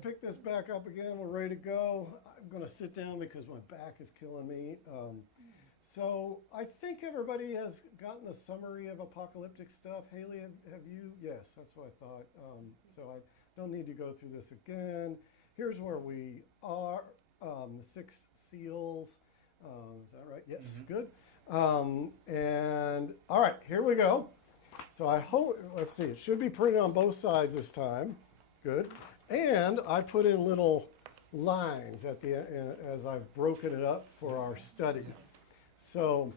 pick this back up again. We're ready to go. I'm going to sit down because my back is killing me. So I think everybody has gotten a summary of apocalyptic stuff. Haley, have you? Yes, that's what I thought. So I don't need to go through this again. Here's where we are. The 6 seals. Is that right? Yes, good. And all right, here we go. So I hope, let's see, it should be printed on both sides this time. Good. And I put in little lines at the as I've broken it up for our study. So,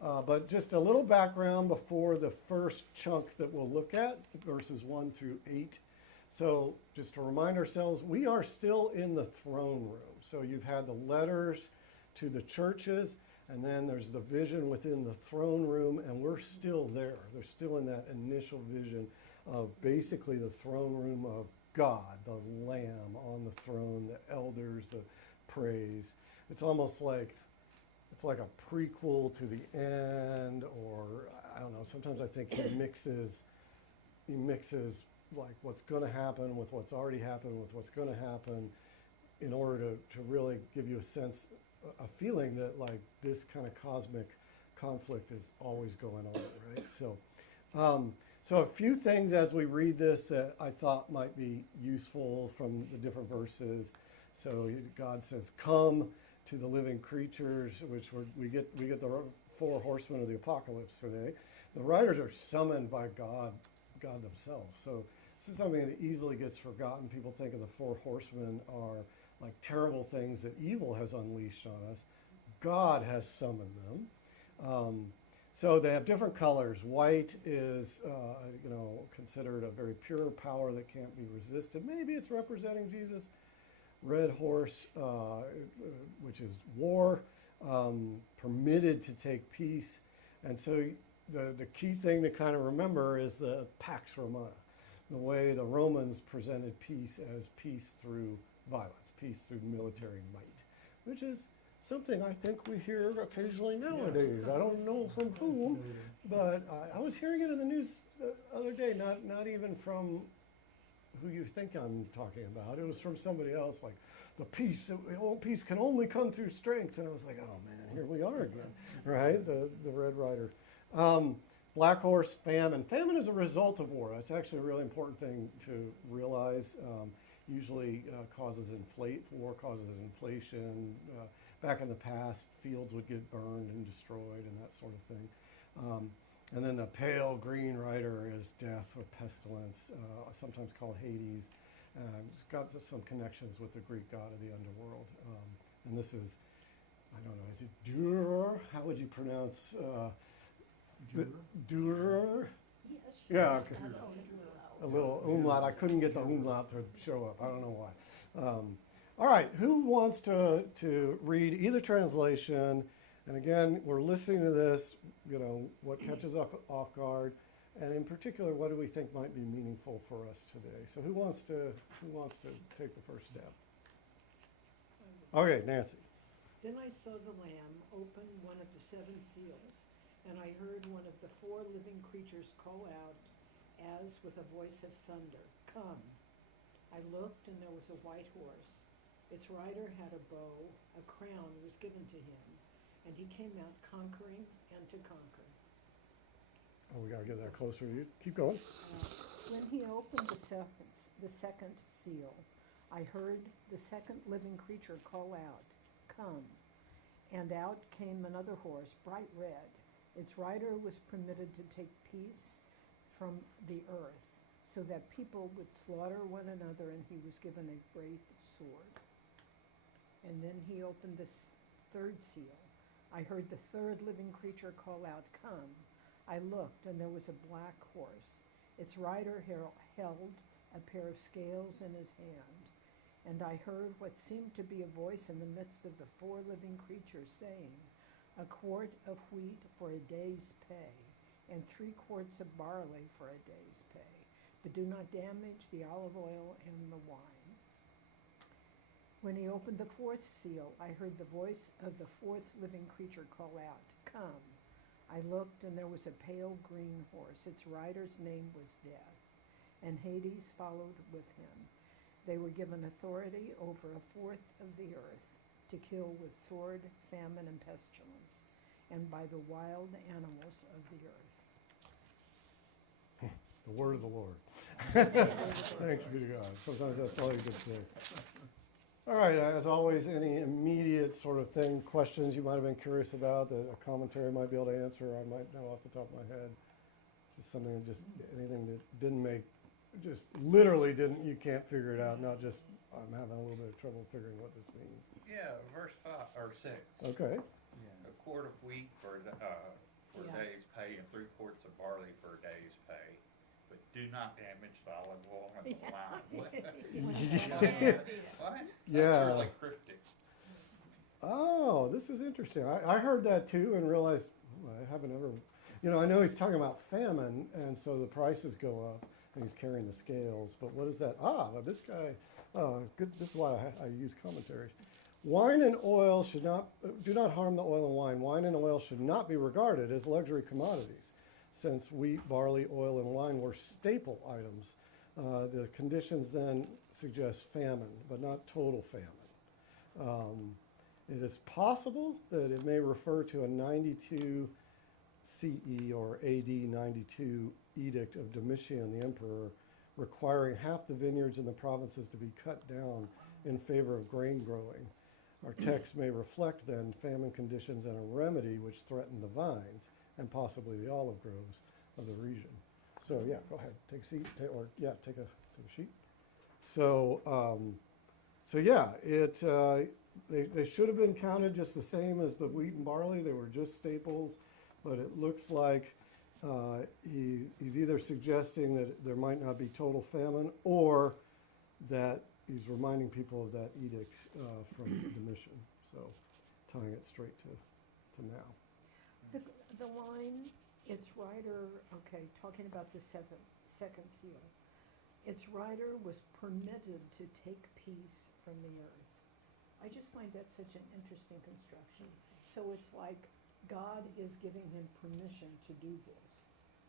but just a little background before the first chunk that we'll look at, verses 1 through 8. So just to remind ourselves, we are still in the throne room. So you've had the letters to the churches, and then there's the vision within the throne room, and we're still there. They're still in that initial vision of basically the throne room of God, the Lamb on the throne, the elders, the praise. It's almost like it's like a prequel to the end, or I don't know. Sometimes I think he mixes like what's going to happen with what's already happened with what's going to happen, in order to really give you a sense, a feeling that like this kind of cosmic conflict is always going on, right? So, so a few things as we read this that I thought might be useful from the different verses. So God says, "Come to the living creatures," which we get the 4 horsemen of the apocalypse today. The riders are summoned by God themselves. So this is something that easily gets forgotten. People think of the 4 horsemen are like terrible things that evil has unleashed on us. God has summoned them. So they have different colors. White is, considered a very pure power that can't be resisted. Maybe it's representing Jesus. Red horse, which is war, permitted to take peace. And so the key thing to kind of remember is the Pax Romana, the way the Romans presented peace as peace through violence, peace through military might, which is something I think we hear occasionally nowadays. Yeah. I don't know from whom, but I was hearing it in the news the other day, not even from who you think I'm talking about. It was from somebody else, like peace can only come through strength. And I was like, oh man, here we are again, right? The Red Rider. Black horse, famine. Famine is a result of war. That's actually a really important thing to realize. Usually causes war causes inflation. Back in the past, fields would get burned and destroyed and that sort of thing. And then the pale green rider is death or pestilence, sometimes called Hades. It's got some connections with the Greek god of the underworld. And this is, I don't know, is it Dürer? How would you pronounce Dürer? Yes. Yeah, a little umlaut. I couldn't get the umlaut to show up. I don't know why. All right, who wants to read either translation? And again, we're listening to this, what catches us off guard, and in particular, what do we think might be meaningful for us today? So who wants to take the first step? Okay, Nancy. Then I saw the Lamb open one of the 7 seals, and I heard one of the 4 living creatures call out, as with a voice of thunder, "Come." I looked, and there was a white horse. Its rider had a bow, a crown was given to him, and he came out conquering and to conquer. Oh, we got to get that closer to you. Keep going. When he opened the second seal, I heard the 2nd living creature call out, "Come." And out came another horse, bright red. Its rider was permitted to take peace from the earth, so that people would slaughter one another, and he was given a great sword. And then he opened the 3rd seal. I heard the 3rd living creature call out, "Come." I looked, and there was a black horse. Its rider held a pair of scales in his hand. And I heard what seemed to be a voice in the midst of the 4 living creatures saying, "A quart of wheat for a day's pay, and 3 quarts of barley for a day's pay. But do not damage the olive oil and the wine." When he opened the 4th seal, I heard the voice of the 4th living creature call out, "Come." I looked, and there was a pale green horse. Its rider's name was Death, and Hades followed with him. They were given authority over a fourth of the earth to kill with sword, famine, and pestilence, and by the wild animals of the earth. The word of the Lord. Thanks be to God. Sometimes that's all you can say. All right, as always, any immediate sort of thing, questions you might have been curious about that a commentary might be able to answer, I might know off the top of my head. Just something, anything that didn't make, just literally didn't, you can't figure it out, not just, I'm having a little bit of trouble figuring what this means. Yeah, verse 5 or 6. Okay. A quart of wheat for a day's pay and 3 quarts of barley for a day's pay. But do not damage the olive oil and the wine. What? Yeah. That's really cryptic. Oh, this is interesting. I heard that too and realized I haven't ever, I know he's talking about famine, and so the prices go up, and he's carrying the scales. But what is that? Well, this guy, good. This is why I use commentaries. Wine and oil do not harm the oil and wine. Wine and oil should not be regarded as luxury commodities, since wheat, barley, oil, and wine were staple items. The conditions then suggest famine, but not total famine. It is possible that it may refer to a 92 CE or AD 92 edict of Domitian, the emperor, requiring half the vineyards in the provinces to be cut down in favor of grain growing. Our text may reflect then famine conditions and a remedy which threatened the vines and possibly the olive groves of the region. So yeah, go ahead, take a seat, take a sheet. So yeah, they should have been counted just the same as the wheat and barley. They were just staples, but it looks like he's either suggesting that there might not be total famine, or that he's reminding people of that edict from Domitian. So tying it straight to now. The line, its writer, talking about the second seal. Its writer was permitted to take peace from the earth. I just find that such an interesting construction. So it's like God is giving him permission to do this.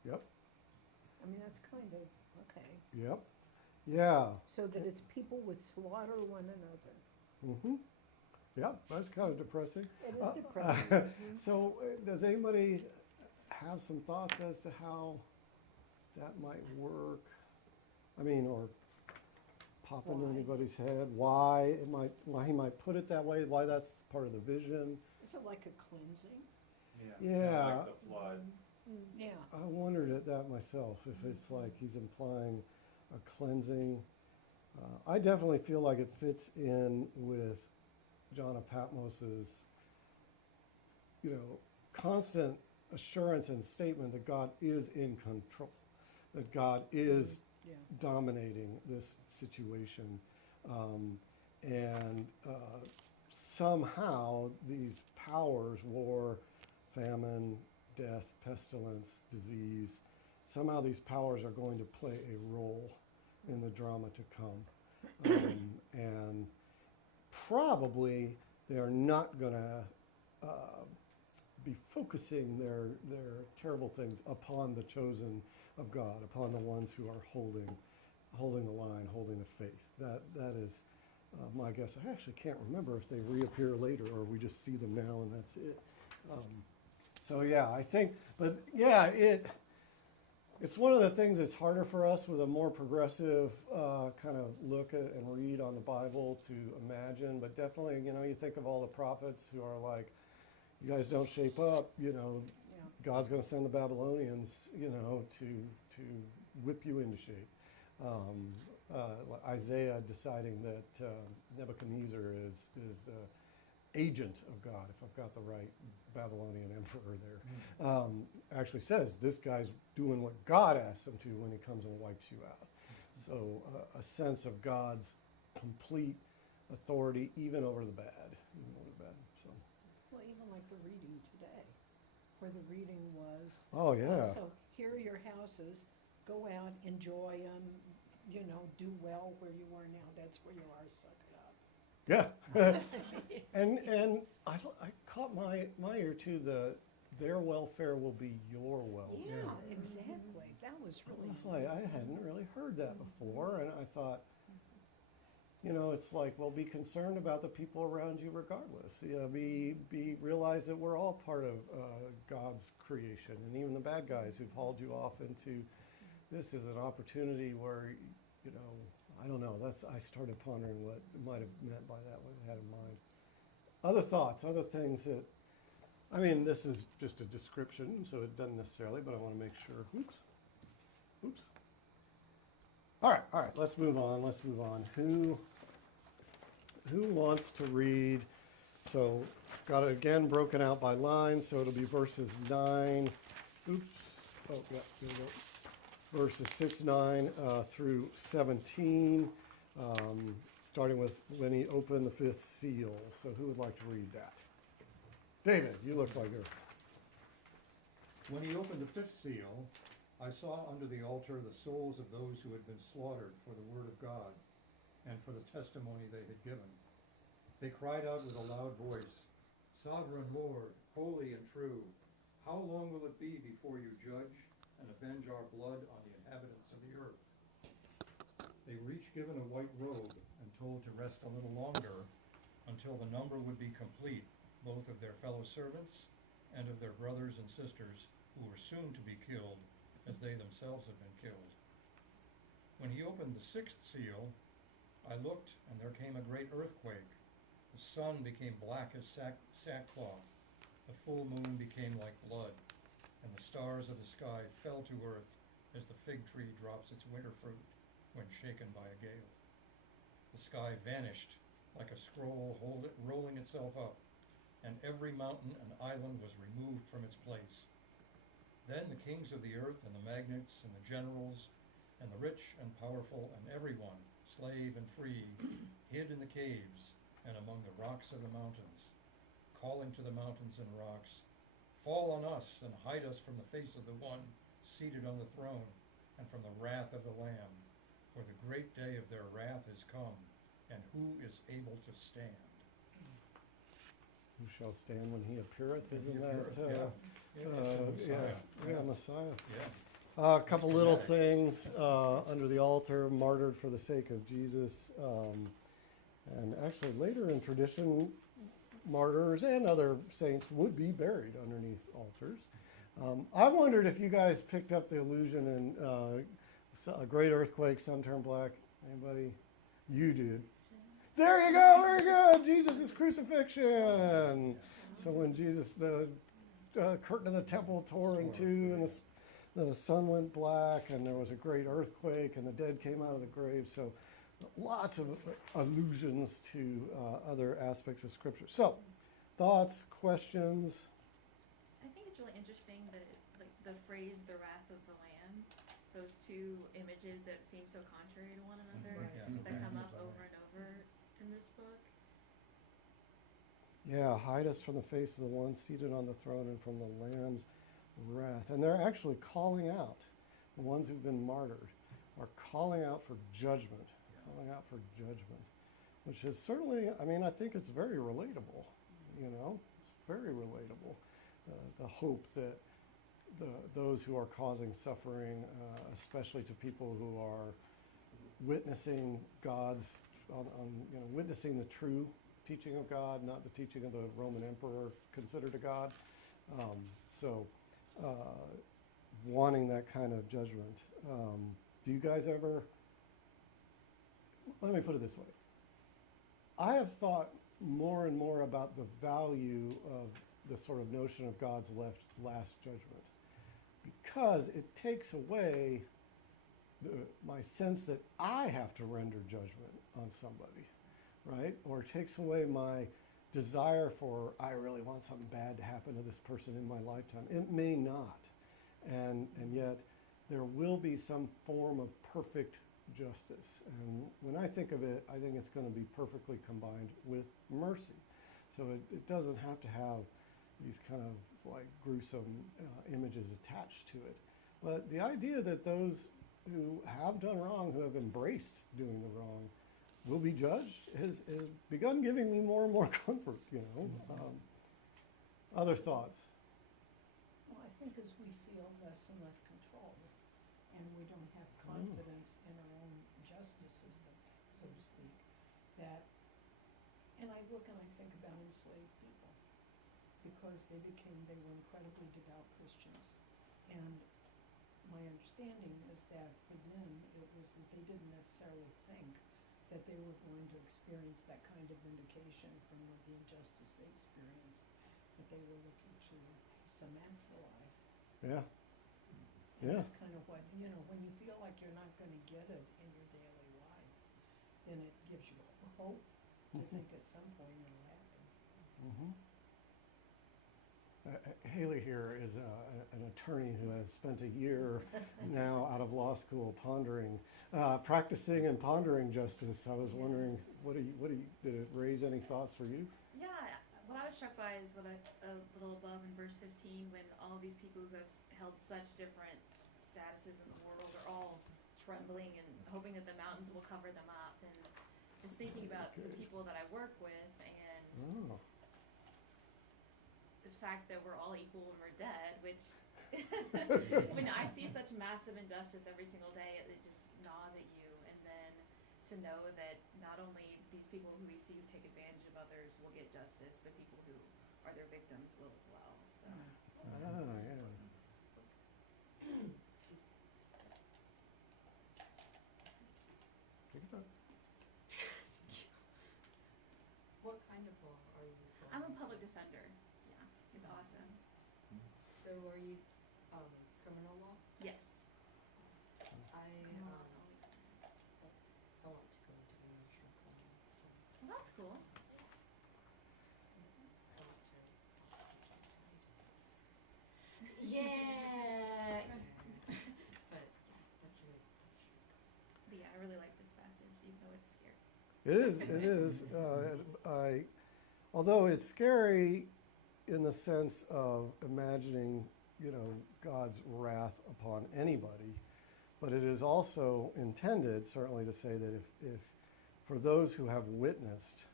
Yep. I mean, that's kind of, okay. Yep. Yeah. So that its people would slaughter one another. Mm-hmm. Yep, that's kind of depressing. It is depressing. So does anybody have some thoughts as to how that might work? I mean, or pop into anybody's head, why he might put it that way, why that's part of the vision? Is it like a cleansing? Yeah. Like the flood. Yeah. I wondered at that myself, if it's like he's implying a cleansing. I definitely feel like it fits in with John of Patmos's, constant assurance and statement that God is in control, that God is dominating this situation, and somehow these powers, war, famine, death, pestilence, disease, somehow these powers are going to play a role in the drama to come. And probably they are not going to be focusing their terrible things upon the chosen of God, upon the ones who are holding the line, holding the faith. That is my guess. I actually can't remember if they reappear later or we just see them now and that's it. So yeah, I think, but yeah, it's one of the things that's harder for us with a more progressive kind of look at and read on the Bible to imagine. But definitely, you think of all the prophets who are like, you guys don't shape up, God's going to send the Babylonians, to whip you into shape. Isaiah deciding that Nebuchadnezzar is the agent of God, if I've got the right Babylonian emperor there, actually says this guy's doing what God asks him to when he comes and wipes you out. So a sense of God's complete authority even over the bad. So. Well, even like the reading today, where the reading was. Oh, yeah. So here are your houses, go out, enjoy them, do well where you are now. That's where you are, suck it up. Yeah. and I caught my ear too, their welfare will be your welfare. Yeah, exactly. That was really It's like, I hadn't really heard that before, and I thought, you know, it's like, well, be concerned about the people around you regardless. You know, realize that we're all part of God's creation, and even the bad guys who've hauled you off into this is an opportunity where, you know, I don't know. I started pondering what it might have meant by that, what I had in mind. Other thoughts, other things that, I mean, this is just a description, so it doesn't necessarily, but I want to make sure. Oops. All right, let's move on. Who wants to read? So, got it again broken out by line, so it'll be verses 9. Oops. Oh, yeah, there we go. Verses 6, 9 through 17, starting with when he opened the 5th seal. So who would like to read that? David, you look like you're... When he opened the 5th seal, I saw under the altar the souls of those who had been slaughtered for the word of God and for the testimony they had given. They cried out with a loud voice, "Sovereign Lord, holy and true, how long will it be before you judge and avenge our blood on the inhabitants of the earth?" They were each given a white robe and told to rest a little longer until the number would be complete, both of their fellow servants and of their brothers and sisters who were soon to be killed as they themselves had been killed. When he opened the 6th seal, I looked, and there came a great earthquake. The sun became black as sackcloth. The full moon became like blood, and the stars of the sky fell to earth as the fig tree drops its winter fruit when shaken by a gale. The sky vanished like a scroll rolling itself up, and every mountain and island was removed from its place. Then the kings of the earth and the magnates and the generals and the rich and powerful and everyone, slave and free, hid in the caves and among the rocks of the mountains, calling to the mountains and rocks, "Fall on us and hide us from the face of the one seated on the throne and from the wrath of the Lamb. For the great day of their wrath is come, and who is able to stand?" Who shall stand when he appeareth? When he Isn't appeareth, that, Messiah. Yeah. A couple little things under the altar, martyred for the sake of Jesus. And actually later in tradition, martyrs and other saints would be buried underneath altars. I wondered if you guys picked up the allusion in a great earthquake, sun turned black. Anybody? You did. There you go, very good. Jesus' crucifixion. So when Jesus, the curtain of the temple tore in two, and the sun went black, and there was a great earthquake, and the dead came out of the grave. So lots of allusions to other aspects of Scripture. So, thoughts, questions? I think it's really interesting that, like, the phrase "the wrath of the Lamb," those two images that seem so contrary to one another, that come up over and over in this book. Yeah, hide us from the face of the one seated on the throne and from the Lamb's wrath. And they're actually calling out, the ones who've been martyred are calling out for judgment, which is certainly, I mean, I think it's very relatable, you know, it's very relatable. The hope that those who are causing suffering, especially to people who are witnessing God's, witnessing the true teaching of God, not the teaching of the Roman emperor considered a god. Wanting that kind of judgment. Do you guys ever, let me put it this way. I have thought more and more about the value of the sort of notion of God's last judgment, because it takes away my sense that I have to render judgment on somebody, right? Or it takes away my desire for, I really want something bad to happen to this person in my lifetime. It may not. And yet there will be some form of perfect justice. And when I think of it, I think it's going to be perfectly combined with mercy. So it doesn't have to have these kind of like gruesome images attached to it. But the idea that those who have done wrong, who have embraced doing the wrong, will be judged has begun giving me more and more comfort, you know. Other thoughts? Well, I think as we feel less and less control, and we don't have confidence in our own justice, so to speak, that, and I look and I think about enslaved people, because they were incredibly devout Christians. And my understanding is that for them, it was that they didn't necessarily think that they were going to experience that kind of vindication from the injustice they experienced, that they were looking to some afterlife. Yeah. And Yeah. that's kind of what, you know, when you feel like you're not gonna get it in your daily life, then it gives you hope to think at some point it'll happen. Mhm. Haley here is an attorney who has spent a year now out of law school pondering, practicing and pondering justice. I was wondering, did it raise any thoughts for you? Yeah, what I was struck by is a little above in verse 15, when all these people who have held such different statuses in the world are all trembling and hoping that the mountains will cover them up, and just thinking about the people that I work with and Oh. the fact that we're all equal when we're dead, which when I see such massive injustice every single day, it just gnaws at you. And then to know that not only these people who we see who take advantage of others will get justice, but people who are their victims will as well. So Yeah. Take it up. What kind of law are you? I'm a public defender. Yeah, it's awesome. So are you, criminal law? Yes. I Criminal law. want to go into international criminal, so. Well, that's cool. Close to prosecution side. Yeah. But that's true. But yeah, I really like this passage, even though it's scary. It is. Although it's scary in the sense of imagining, you know, God's wrath upon anybody, but it is also intended, certainly, to say that if for those who have witnessed,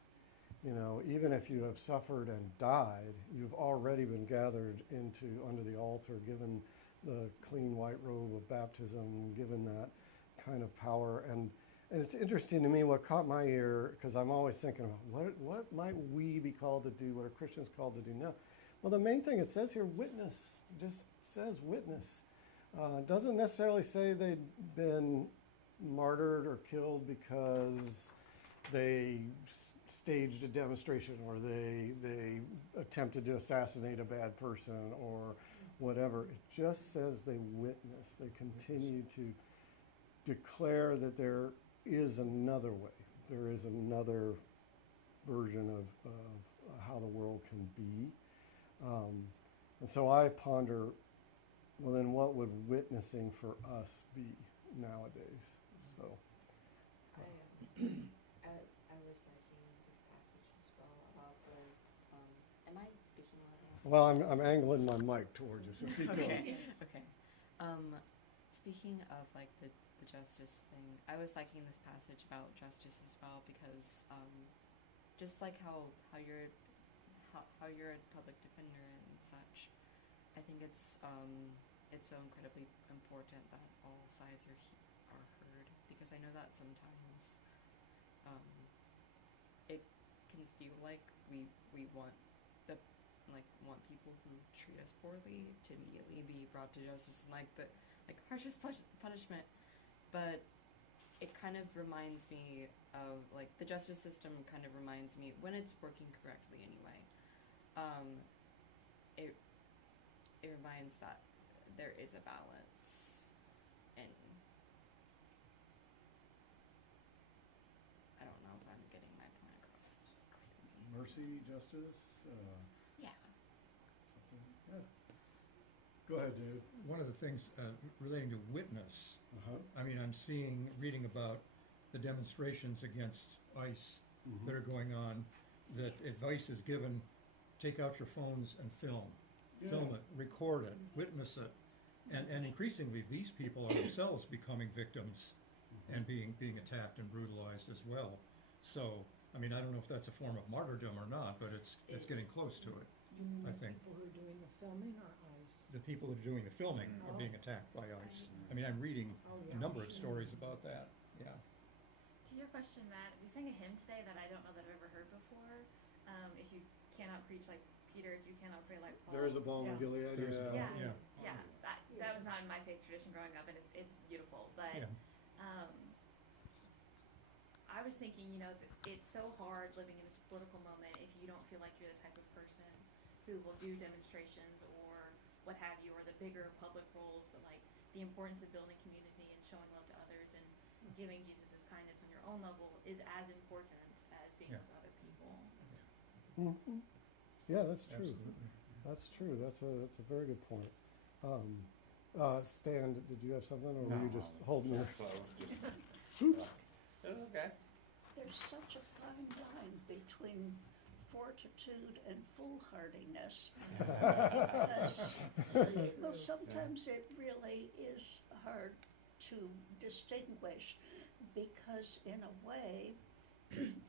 you know, even if you have suffered and died, you've already been gathered under the altar, given the clean white robe of baptism, given that kind of power. And it's interesting to me, what caught my ear, because I'm always thinking, what might we be called to do? What are Christians called to do now? Well, the main thing it says here, witness. It just says witness. It doesn't necessarily say they'd been martyred or killed because they staged a demonstration or they attempted to assassinate a bad person or whatever. It just says they witness. They continue to declare that there is another way. There is another version of how the world can be. And so I ponder, well, then what would witnessing for us be nowadays? So, I was liking this passage as well about the, am I speaking loud enough? well, I'm angling my mic towards you, so keep going. Okay, okay. Speaking of like the justice thing, I was liking this passage about justice as well because just like how you're a public defender and such, I think it's so incredibly important that all sides are heard, because I know that sometimes it can feel like we want people who treat us poorly to immediately be brought to justice and like harshest punishment, but it kind of reminds me of like the justice system kind of reminds me, when it's working correctly anyway, it reminds that there is a balance, and I don't know if I'm getting my point across clearly. Mercy, justice, Yeah. something. Yeah. Go ahead, Dave. One of the things relating to witness, Uh-huh. I mean, I'm reading about the demonstrations against ICE that are going on, that advice is given, take out your phones and film it, record it, witness it. And increasingly, these people are themselves becoming victims and being attacked and brutalized as well. So, I mean, I don't know if that's a form of martyrdom or not, but it's getting close to it. You mean I the think. people who are doing the filming or ICE? The people that are doing the filming are being attacked by ICE. I mean, I'm reading Oh, a yeah, number of sure. stories about that, yeah. Do To your question, Matt, we sang a hymn today that I don't know that I've ever heard before. If you cannot preach like Peter, if you cannot pray like Paul. There is a balm in Yeah. Gilead. There's a Yeah, balm, yeah. That was not in my faith tradition growing up, and it's beautiful. But Yeah. I was thinking, you know, that it's so hard living in this political moment if you don't feel like you're the type of person who will do demonstrations or what have you, or the bigger public roles, but like the importance of building community and showing love to others and giving Jesus' kindness on your own level is as important as being Yeah. with other people. Mhm. Yeah, that's true. Absolutely. That's true. That's a very good point. Stan, did you have something, or were you just holding your? Oops. It's okay. There's such a fine line between fortitude and foolhardiness. Well, sometimes it really is hard to distinguish, because in a way,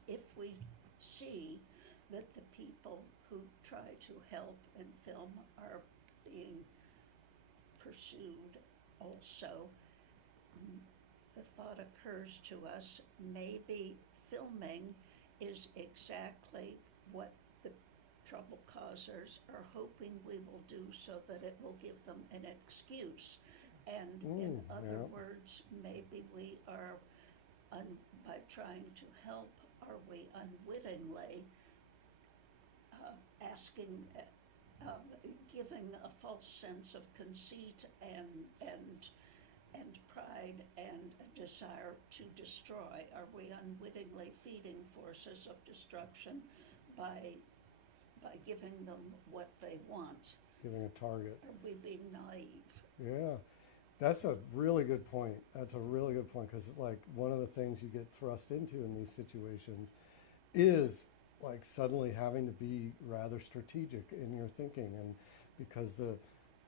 if we see that the people who try to help and film are being pursued also, the thought occurs to us, maybe filming is exactly what the trouble causers are hoping we will do, so that it will give them an excuse. And in other Yeah. words, maybe we are, by trying to help, are we unwittingly asking, giving a false sense of conceit and pride and a desire to destroy? Are we unwittingly feeding forces of destruction by giving them what they want? Giving a target. Are we being naive? Yeah, that's a really good point. That's a really good point, because like one of the things you get thrust into in these situations is like suddenly having to be rather strategic in your thinking, and because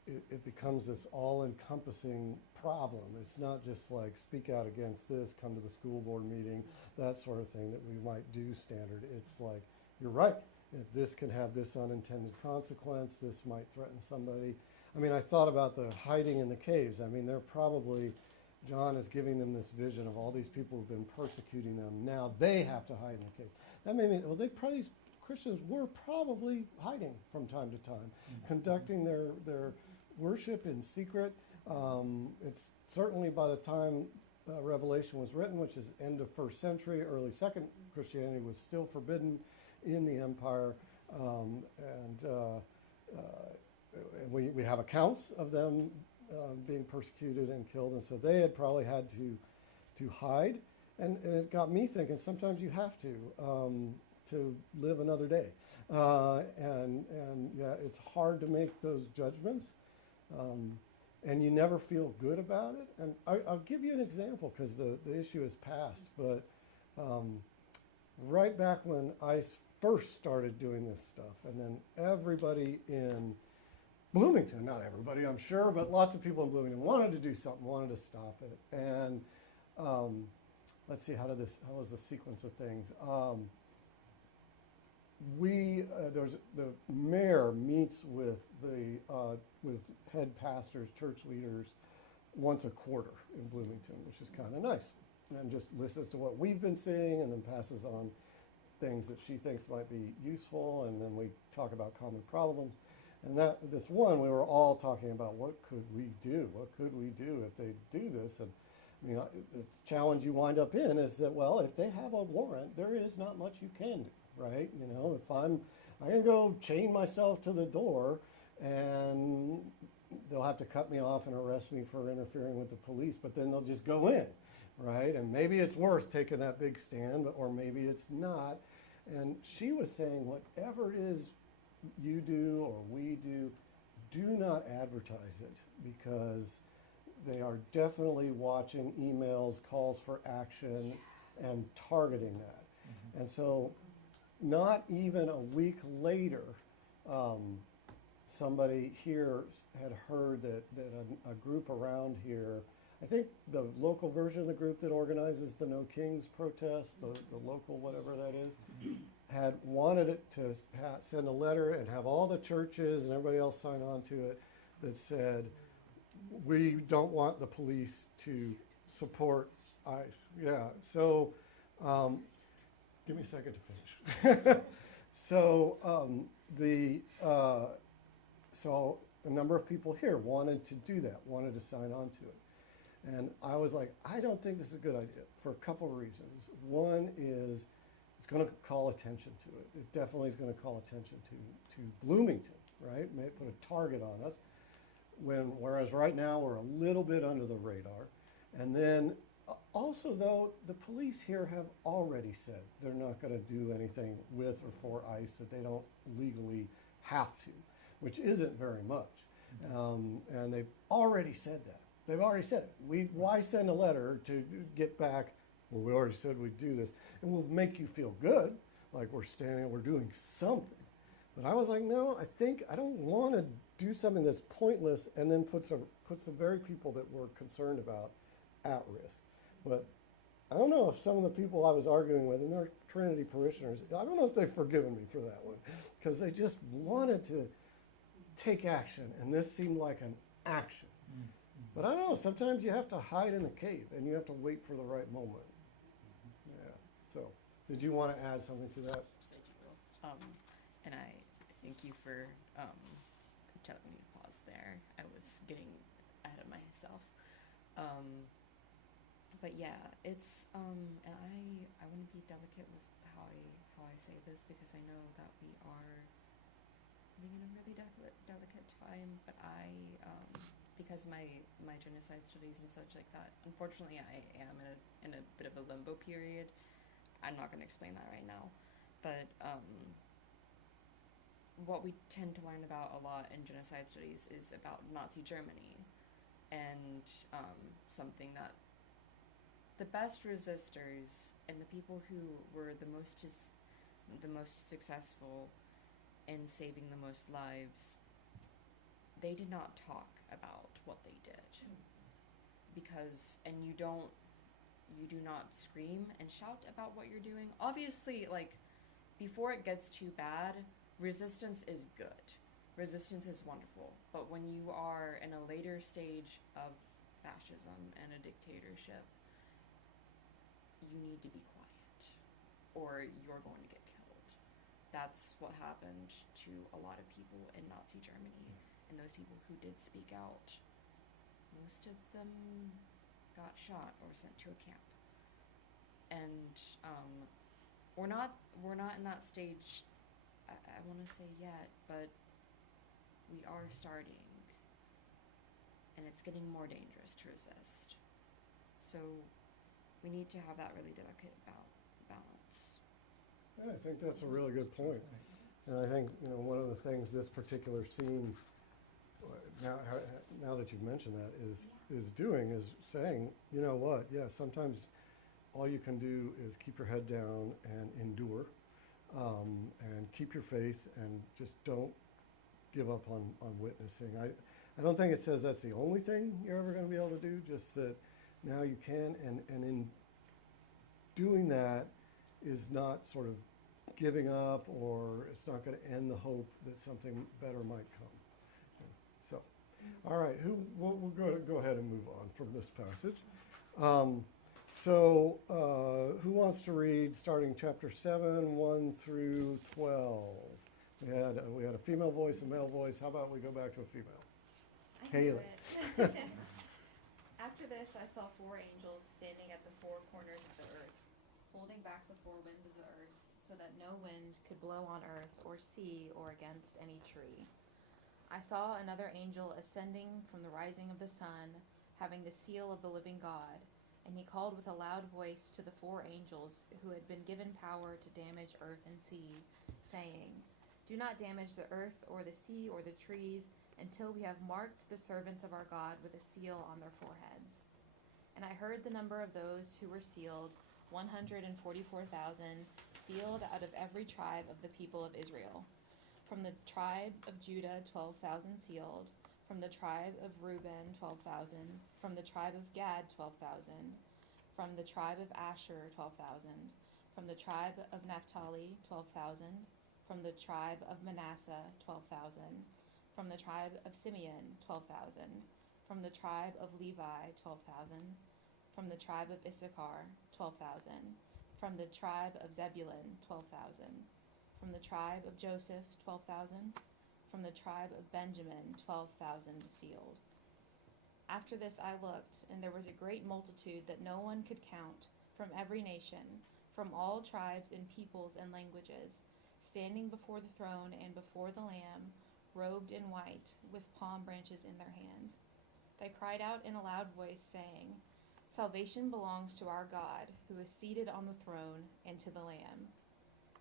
it becomes this all-encompassing problem. It's not just like speak out against this, come to the school board meeting, that sort of thing that we might do standard. It's like, you're right, this can have this unintended consequence, this might threaten somebody. I mean, I thought about the hiding in the caves. I mean, they're probably, John is giving them this vision of all these people who've been persecuting them. Now they have to hide in the cave. That made me, well, Christians were probably hiding from time to time, conducting their worship in secret. It's certainly by the time Revelation was written, which is end of first century, early second, Christianity was still forbidden in the empire. We have accounts of them being persecuted and killed, and so they had probably had to hide. And it got me thinking, sometimes you have to live another day. And yeah, it's hard to make those judgments. And you never feel good about it. And I'll give you an example, because the issue is past. But right back when I first started doing this stuff, and then everybody in Bloomington, not everybody, I'm sure, but lots of people in Bloomington wanted to do something, wanted to stop it. And let's see, how was the sequence of things? The mayor meets with with head pastors, church leaders, once a quarter in Bloomington, which is kind of nice, and just listens to what we've been seeing, and then passes on things that she thinks might be useful, and then we talk about common problems. And this one, we were all talking about what could we do? What could we do if they do this? And you know, the challenge you wind up in is that, well, if they have a warrant, there is not much you can do, right? You know, if I can go chain myself to the door, and they'll have to cut me off and arrest me for interfering with the police, but then they'll just go in, right? And maybe it's worth taking that big stand, or maybe it's not. And she was saying, whatever it is you do or we do not advertise it, because they are definitely watching emails, calls for action, and targeting that. Mm-hmm. And so not even a week later, somebody here had heard that a group around here, I think the local version of the group that organizes the No Kings protest, the local whatever that is, had wanted it to send a letter and have all the churches and everybody else sign on to it that said, we don't want the police to support ICE. Yeah, so Give me a second to finish. So so a number of people here wanted to do that, wanted to sign on to it. And I was like, I don't think this is a good idea for a couple of reasons. One is it's going to call attention to it. It definitely is going to call attention to Bloomington, right? May put a target on us. Whereas right now we're a little bit under the radar. And then also, though, the police here have already said they're not going to do anything with or for ICE that they don't legally have to, which isn't very much. And they've already said that. They've already said it. Why send a letter to get back, well, we already said we'd do this, and we'll make you feel good, like we're doing something. But I was like, no, I don't want to do something that's pointless and then puts the very people that we're concerned about at risk. But I don't know if some of the people I was arguing with, and they're Trinity parishioners, I don't know if they've forgiven me for that one, because they just wanted to take action, and this seemed like an action. But I don't know, sometimes you have to hide in the cave, and you have to wait for the right moment. Yeah, so, did you want to add something to that? Said you will. And I thank you for telling me to pause there. I was getting ahead of myself. But yeah, it's and I want to be delicate with how I say this, because I know that we are living in a really delicate time. But because my genocide studies and such like that, unfortunately, I am in a bit of a limbo period. I'm not going to explain that right now, but what we tend to learn about a lot in genocide studies is about Nazi Germany, and something that the best resistors and the people who were the most successful in saving the most lives, they did not talk about what they did. Because, and you do not scream and shout about what you're doing. Obviously, like, before it gets too bad, resistance is good. Resistance is wonderful. But when you are in a later stage of fascism and a dictatorship, you need to be quiet, or you're going to get killed. That's what happened to a lot of people in Nazi Germany, and those people who did speak out, most of them got shot or sent to a camp. And we're not in that stage, I want to say yet, but we are starting, and it's getting more dangerous to resist. So we need to have that really delicate balance. Yeah, I think that's a really good point. And I think, one of the things this particular scene, now that you've mentioned that, is saying, you know what, yeah, sometimes all you can do is keep your head down and endure, and keep your faith, and just don't give up on witnessing. I don't think it says that's the only thing you're ever going to be able to do, just that now you can, and in doing that is not sort of giving up, or it's not going to end the hope that something better might come. So, all right, we'll go ahead and move on from this passage. Who wants to read starting chapter 7, 1 through 12? We had a female voice, a male voice. How about we go back to a female? I can do Haley. it. After this, I saw 4 angels standing at the 4 corners of the earth, holding back the 4 winds of the earth, so that no wind could blow on earth or sea or against any tree. I saw another angel ascending from the rising of the sun, having the seal of the living God, and he called with a loud voice to the 4 angels who had been given power to damage earth and sea, saying, "Do not damage the earth or the sea or the trees until we have marked the servants of our God with a seal on their foreheads." And I heard the number of those who were sealed, 144,000, sealed out of every tribe of the people of Israel. From the tribe of Judah, 12,000 sealed. From the tribe of Reuben, 12,000. From the tribe of Gad, 12,000. From the tribe of Asher, 12,000. From the tribe of Naphtali, 12,000. From the tribe of Manasseh, 12,000. From the tribe of Simeon, 12,000. From the tribe of Levi, 12,000. From the tribe of Issachar, 12,000. From the tribe of Zebulun, 12,000. From the tribe of Joseph, 12,000. From the tribe of Benjamin, 12,000 sealed. After this I looked, and there was a great multitude that no one could count, from every nation, from all tribes and peoples and languages, standing before the throne and before the Lamb, robed in white, with palm branches in their hands. They cried out in a loud voice, saying, Salvation belongs to our God, who is seated on the throne, and to the Lamb.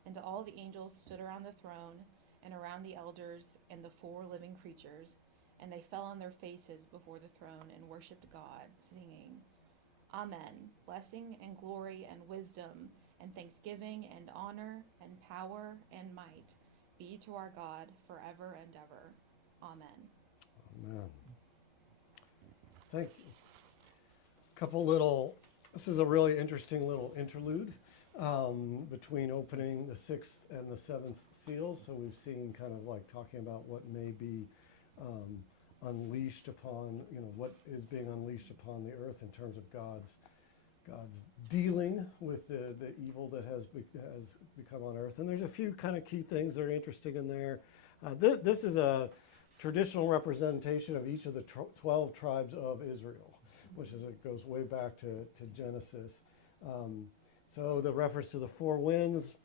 And all the angels stood around the throne, and around the elders and the 4 living creatures, and they fell on their faces before the throne and worshipped God, singing, Amen. Blessing and glory and wisdom and thanksgiving and honor and power and might be to our God forever and ever. Amen. Amen. Thank you. This is a really interesting little interlude between opening the 6th and the 7th seals. So we've seen kind of like talking about what may be unleashed upon, what is being unleashed upon the earth in terms of God's dealing with the evil that has become on earth. And there's a few kind of key things that are interesting in there. This is a traditional representation of each of the 12 tribes of Israel, which it goes way back to Genesis. So the reference to the 4 winds,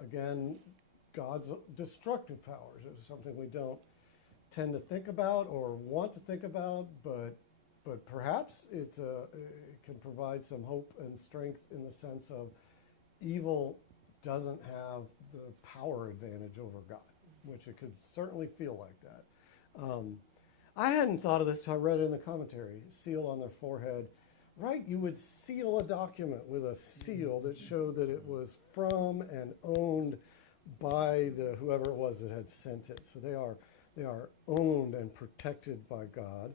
again, God's destructive powers. It's something we don't tend to think about or want to think about, but perhaps it can provide some hope and strength in the sense of evil doesn't have the power advantage over God, which it could certainly feel like that. I hadn't thought of this till I read it in the commentary, seal on their forehead. Right, you would seal a document with a seal that showed that it was from and owned by whoever it was that had sent it. So they are owned and protected by God.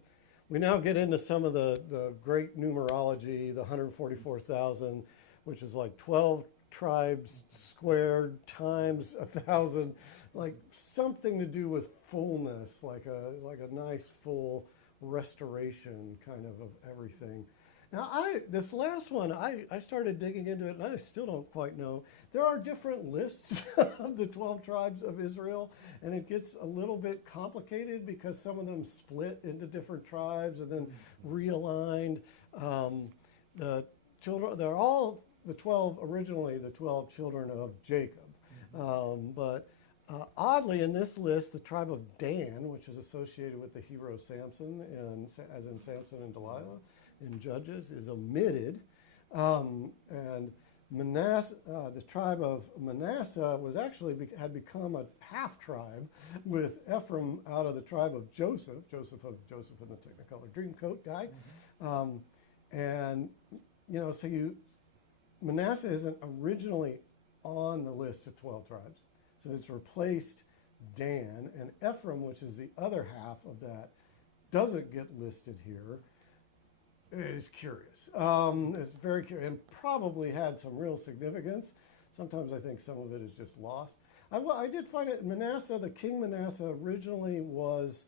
We now get into some of the great numerology, the 144,000, which is like 12 tribes squared times 1,000, like something to do with fullness, like a nice full restoration kind of everything. Now, this last one, I started digging into it, and I still don't quite know. There are different lists of the 12 tribes of Israel, and it gets a little bit complicated because some of them split into different tribes and then realigned. The children, they're all originally the 12 children of Jacob. But oddly, in this list, the tribe of Dan, which is associated with the hero Samson, as in Samson and Delilah, in Judges, is omitted, and Manasseh, the tribe of Manasseh had become a half tribe with Ephraim out of the tribe of Joseph in the Technicolor Dreamcoat guy, and so Manasseh isn't originally on the list of 12 tribes, so it's replaced Dan, and Ephraim, which is the other half of that, doesn't get listed here. Is curious. It's very curious and probably had some real significance. Sometimes I think some of it is just lost. I did find it, Manasseh, the king Manasseh originally was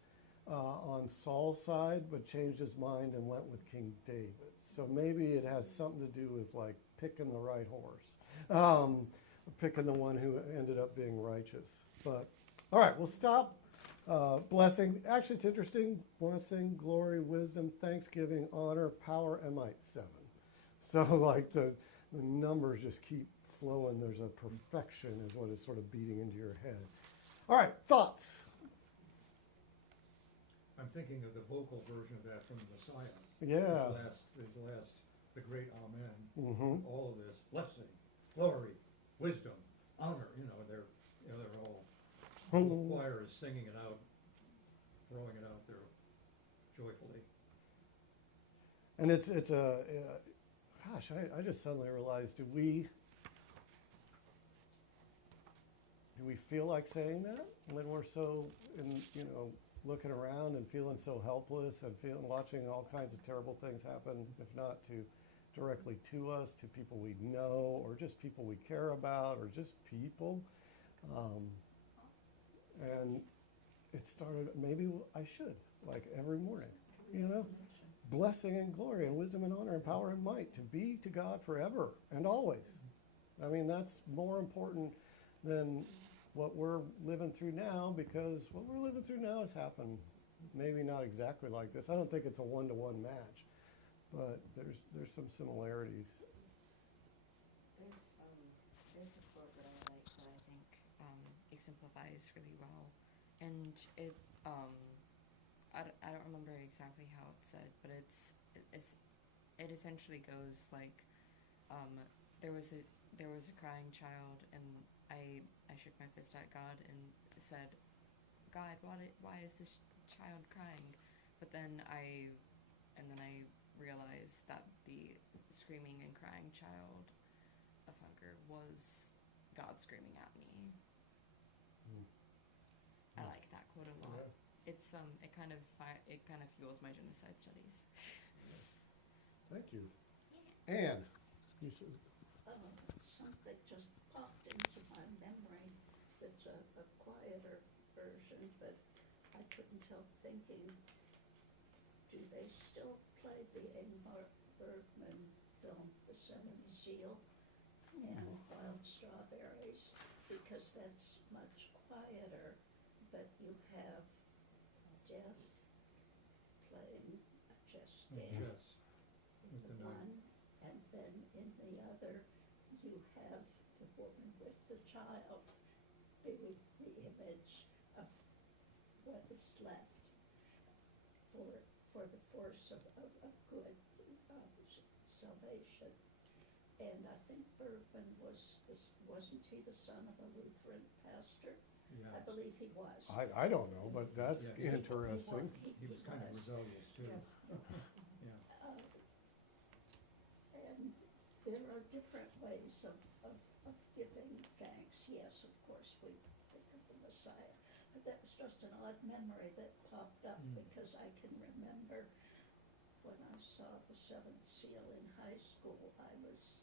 on Saul's side, but changed his mind and went with King David. So maybe it has something to do with like picking the right horse, picking the one who ended up being righteous. But all right, we'll stop. Blessing, actually it's interesting, blessing, glory, wisdom, thanksgiving, honor, power, and might, 7. So like the numbers just keep flowing. There's a perfection is what is sort of beating into your head. All right, thoughts? I'm thinking of the vocal version of that from the Messiah. Yeah. The great Amen. Mm-hmm. All of this, blessing, glory, wisdom, honor, they're all, the whole choir is singing it out, throwing it out there joyfully. And it's gosh, I just suddenly realized, do we feel like saying that when we're so looking around and feeling so helpless and watching all kinds of terrible things happen, if not directly to us, to people we know, or just people we care about, or just people. And it started, maybe I should, like every morning, blessing and glory and wisdom and honor and power and might to be to God forever and always. I mean, that's more important than what we're living through now, because what we're living through now has happened maybe not exactly like this. I don't think it's a one-to-one match, but there's some similarities. There's a quote that I like that I think exemplifies really well, and it I don't remember exactly how it's said, but it essentially goes like there was a crying child, and I shook my fist at God and said, God, why is this child crying? But then I realized that the screaming and crying child of hunger was God screaming at me. I like that quote a lot. Yeah. It's it kind of fuels my genocide studies. Thank you. Anne, you said, Something just popped into my memory that's a quieter version, but I couldn't help thinking, do they still play the Ingmar Bergman film, The Seventh Seal, and Wild Strawberries? Because that's much quieter, but you have Death playing a chess game Chess. in with the the knight. one, and then in the other, you have the woman with the child being the image of what is left for the force of good, salvation. And I think Bergman wasn't he the son of a Lutheran pastor? Yeah. I believe he was. I don't know, but that's Yeah. interesting. He was kind of rebellious too. Yes. Yeah. And there are different ways of giving thanks. Yes, of course, we think of the Messiah. But that was just an odd memory that popped up because I can remember when I saw the Seventh Seal in high school, I was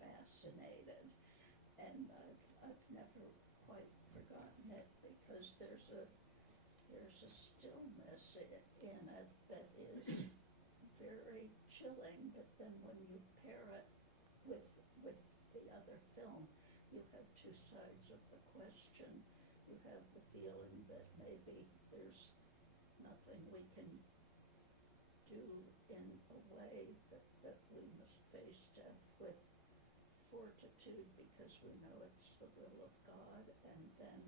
fascinated. And I've never quite forgotten it because there's a stillness in it that is very chilling, but then when you pair it with the other film, you have two sides of the question. You have the feeling that maybe there's nothing we can do in a way that we must face death with fortitude because we know it's the will of God, and then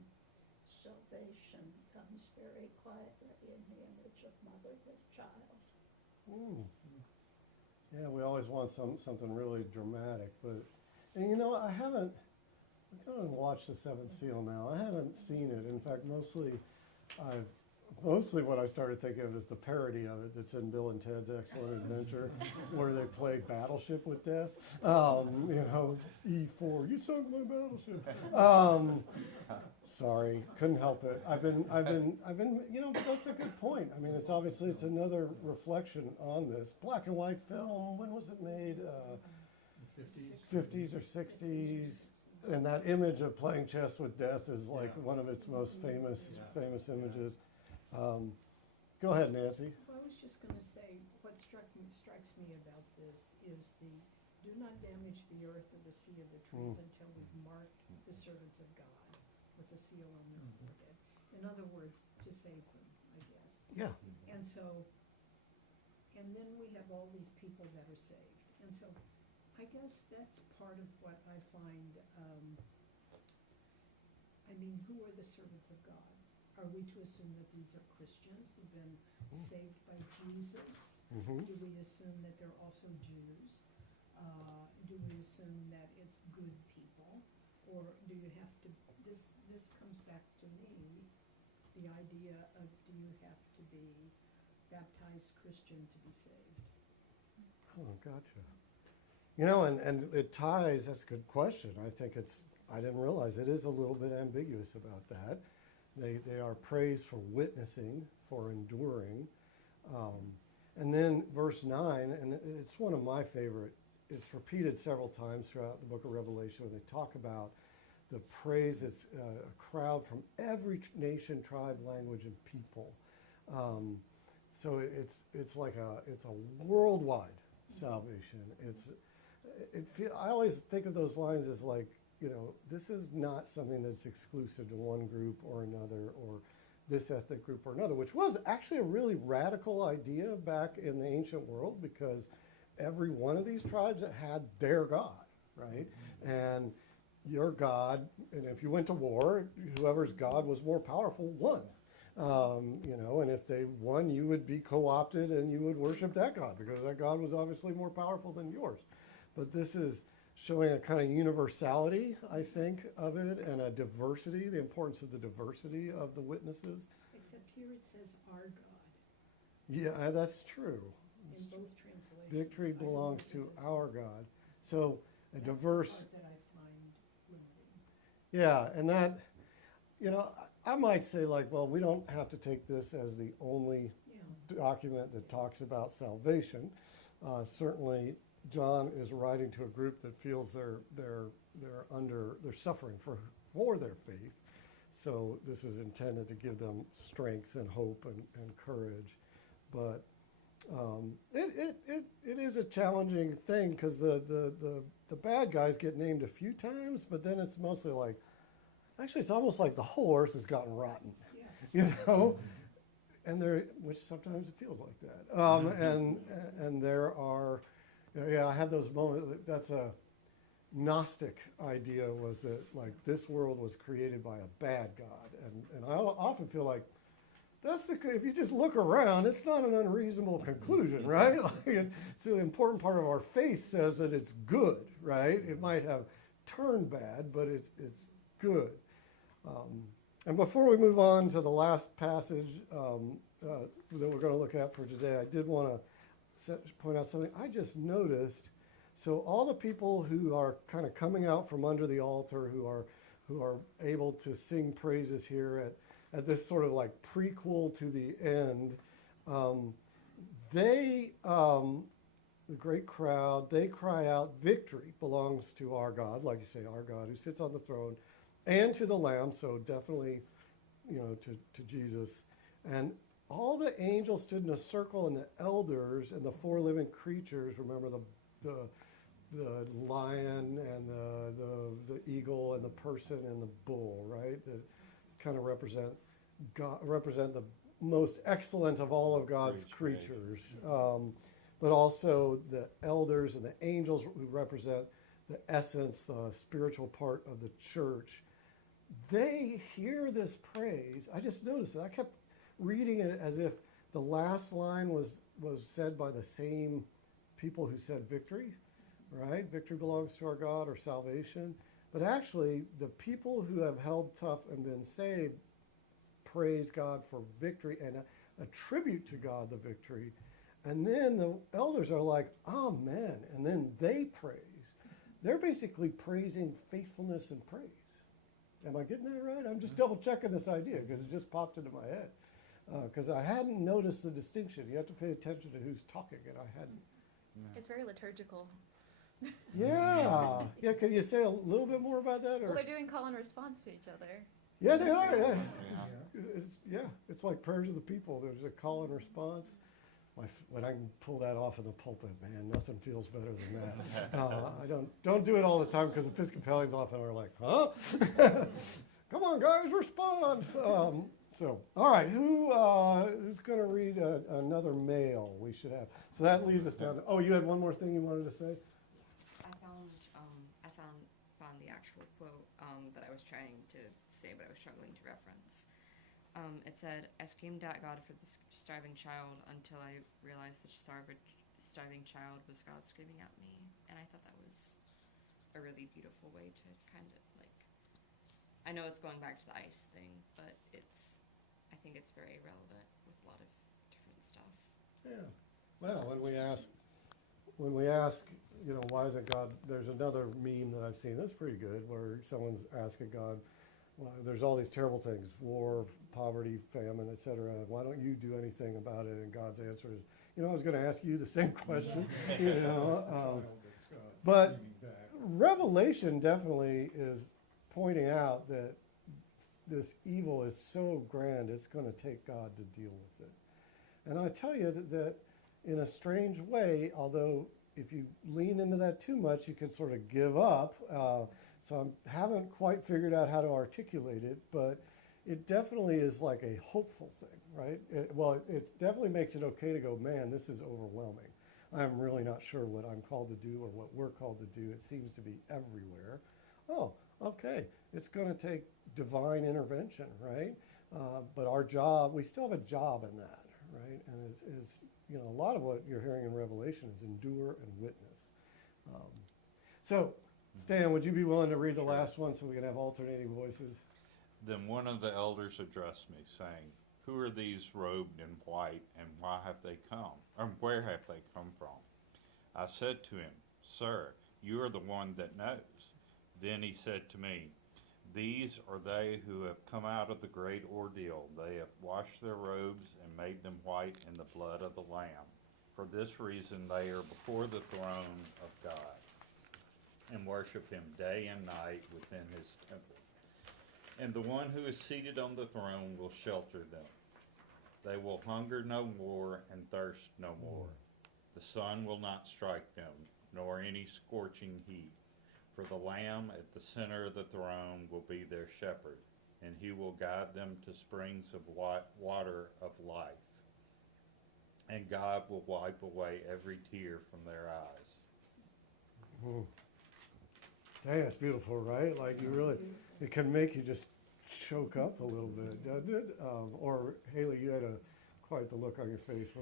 salvation comes very quietly in the image of mother with child. Yeah, we always want something really dramatic, but, and you know, I haven't watched The Seventh Seal now. I haven't seen it. In fact, mostly what I started thinking of is the parody of it that's in Bill and Ted's Excellent Adventure, where they play Battleship with Death. You know, E4, you sunk my battleship. Sorry, couldn't help it. I've been, you know, that's a good point. I mean, it's another reflection on this. Black and white film, when was it made? 50s or 60s. And that image of playing chess with death is like one of its most famous images. Go ahead, Nancy. Well, I was just gonna say, what strikes me about this is do not damage the earth or the sea or the trees until we've marked the servants of God with a seal on their forehead. In other words, to save them, I guess. Yeah. And then we have all these people that are saved. And so I guess that's part of what I find, who are the servants of God? Are we to assume that these are Christians who've been saved by Jesus? Do we assume that they're also Jews? Do we assume that it's good people? Or do you have to, this comes back to me, the idea of do you have to be baptized Christian to be saved? Oh, gotcha. You know, and it ties, that's a good question. I think I didn't realize it is a little bit ambiguous about that. They are praised for witnessing, for enduring. And then verse 9, and it's one of my favorite, it's repeated several times throughout the book of Revelation when they talk about the praise. It's a crowd from every nation, tribe, language, and people. So it's like it's a worldwide salvation. I always think of those lines as like, this is not something that's exclusive to one group or another, or this ethnic group or another, which was actually a really radical idea back in the ancient world, because every one of these tribes had their god, right? And your god, and if you went to war, whoever's god was more powerful won. And if they won, you would be co-opted and you would worship that god, because that god was obviously more powerful than yours. But this is showing a kind of universality, I think, of it, and a diversity, the importance of the diversity of the witnesses. Except here it says our God Yeah, that's true. in both translations. Victory I don't know belongs what to it is. our God. So a That's the diverse, part that I find limiting. yeah, and that, I might say like, well, we don't have to take this as the only Yeah. document that talks about salvation. Certainly, John is writing to a group that feels they're suffering for their faith. So this is intended to give them strength and hope and courage. But it is a challenging thing, because the bad guys get named a few times, but then it's mostly like, actually it's almost like the whole earth has gotten rotten, Yeah. and which sometimes it feels like that. And there are, I have those moments. That's a Gnostic idea, was that like this world was created by a bad God, and I often feel like if you just look around, it's not an unreasonable conclusion, right? Like so the important part of our faith says that it's good, right? It might have turned bad, but it's good. And before we move on to the last passage that we're going to look at for today, I did want to point out something I just noticed. So all the people who are kind of coming out from under the altar, who are able to sing praises here at this sort of like prequel to the end, the great crowd, they cry out, "Victory belongs to our God," like you say, our God who sits on the throne, and to the Lamb, so definitely, to Jesus. And all the angels stood in a circle, and the elders and the four living creatures, remember the lion and the eagle and the person and the bull, right? That kind of represent the most excellent of all of God's creatures. But also the elders and the angels, who represent the essence, the spiritual part of the church. They hear this praise. I just noticed it. I kept reading it as if the last line was said by the same people who said victory, right? Victory belongs to our God, or salvation. But actually, the people who have held tough and been saved praise God for victory and attribute to God the victory. And then the elders are like, "Amen," and then they praise. They're basically praising faithfulness and praise. Am I getting that right? I'm just double checking this idea because it just popped into my head. Because I hadn't noticed the distinction. You have to pay attention to who's talking, and I hadn't. It's very liturgical. Yeah. Yeah, can you say a little bit more about that? Or? Well, they're doing call and response to each other. Yeah, they are. Yeah. It's like prayers of the people. There's a call and response. When I can pull that off in the pulpit, man, nothing feels better than that. I don't do it all the time, because Episcopalians often are like, "Huh? Come on, guys, respond." All right, who's going to read another mail we should have? So that leaves us down to, you had one more thing you wanted to say? I found the actual quote that I was trying to say, but I was struggling to reference. It said, "I screamed at God for the starving child until I realized the starving child was God screaming at me." And I thought that was a really beautiful way to kind of like, I know it's going back to the ice thing, but I think it's very relevant with a lot of different stuff. Yeah. Well, when we ask, why isn't God, there's another meme that I've seen that's pretty good, where someone's asking God, well, there's all these terrible things, war, poverty, famine, etc. Why don't you do anything about it? And God's answer is, I was going to ask you the same question. But Revelation definitely is pointing out that this evil is so grand, it's going to take God to deal with it. And I tell you that in a strange way, although if you lean into that too much, you can sort of give up. So I haven't quite figured out how to articulate it, but it definitely is like a hopeful thing, right? It definitely makes it okay to go, man, this is overwhelming. I'm really not sure what I'm called to do or what we're called to do. It seems to be everywhere. Oh, okay, it's going to take divine intervention, right? But our job, we still have a job in that, right? And it's a lot of what you're hearing in Revelation is endure and witness. So, Stan, would you be willing to read the last one so we can have alternating voices? Then one of the elders addressed me, saying, "Who are these robed in white, and why have they come? Or where have they come from?" I said to him, "Sir, you are the one that knows." Then he said to me, "These are they who have come out of the great ordeal. They have washed their robes and made them white in the blood of the Lamb. For this reason they are before the throne of God, and worship him day and night within his temple. And the one who is seated on the throne will shelter them. They will hunger no more and thirst no more. The sun will not strike them, nor any scorching heat. For the Lamb at the center of the throne will be their shepherd, and he will guide them to springs of water of life. And God will wipe away every tear from their eyes." Dang, that's beautiful, right? Like it can make you just choke up a little bit, doesn't it? Or Haley, you had quite the look on your face.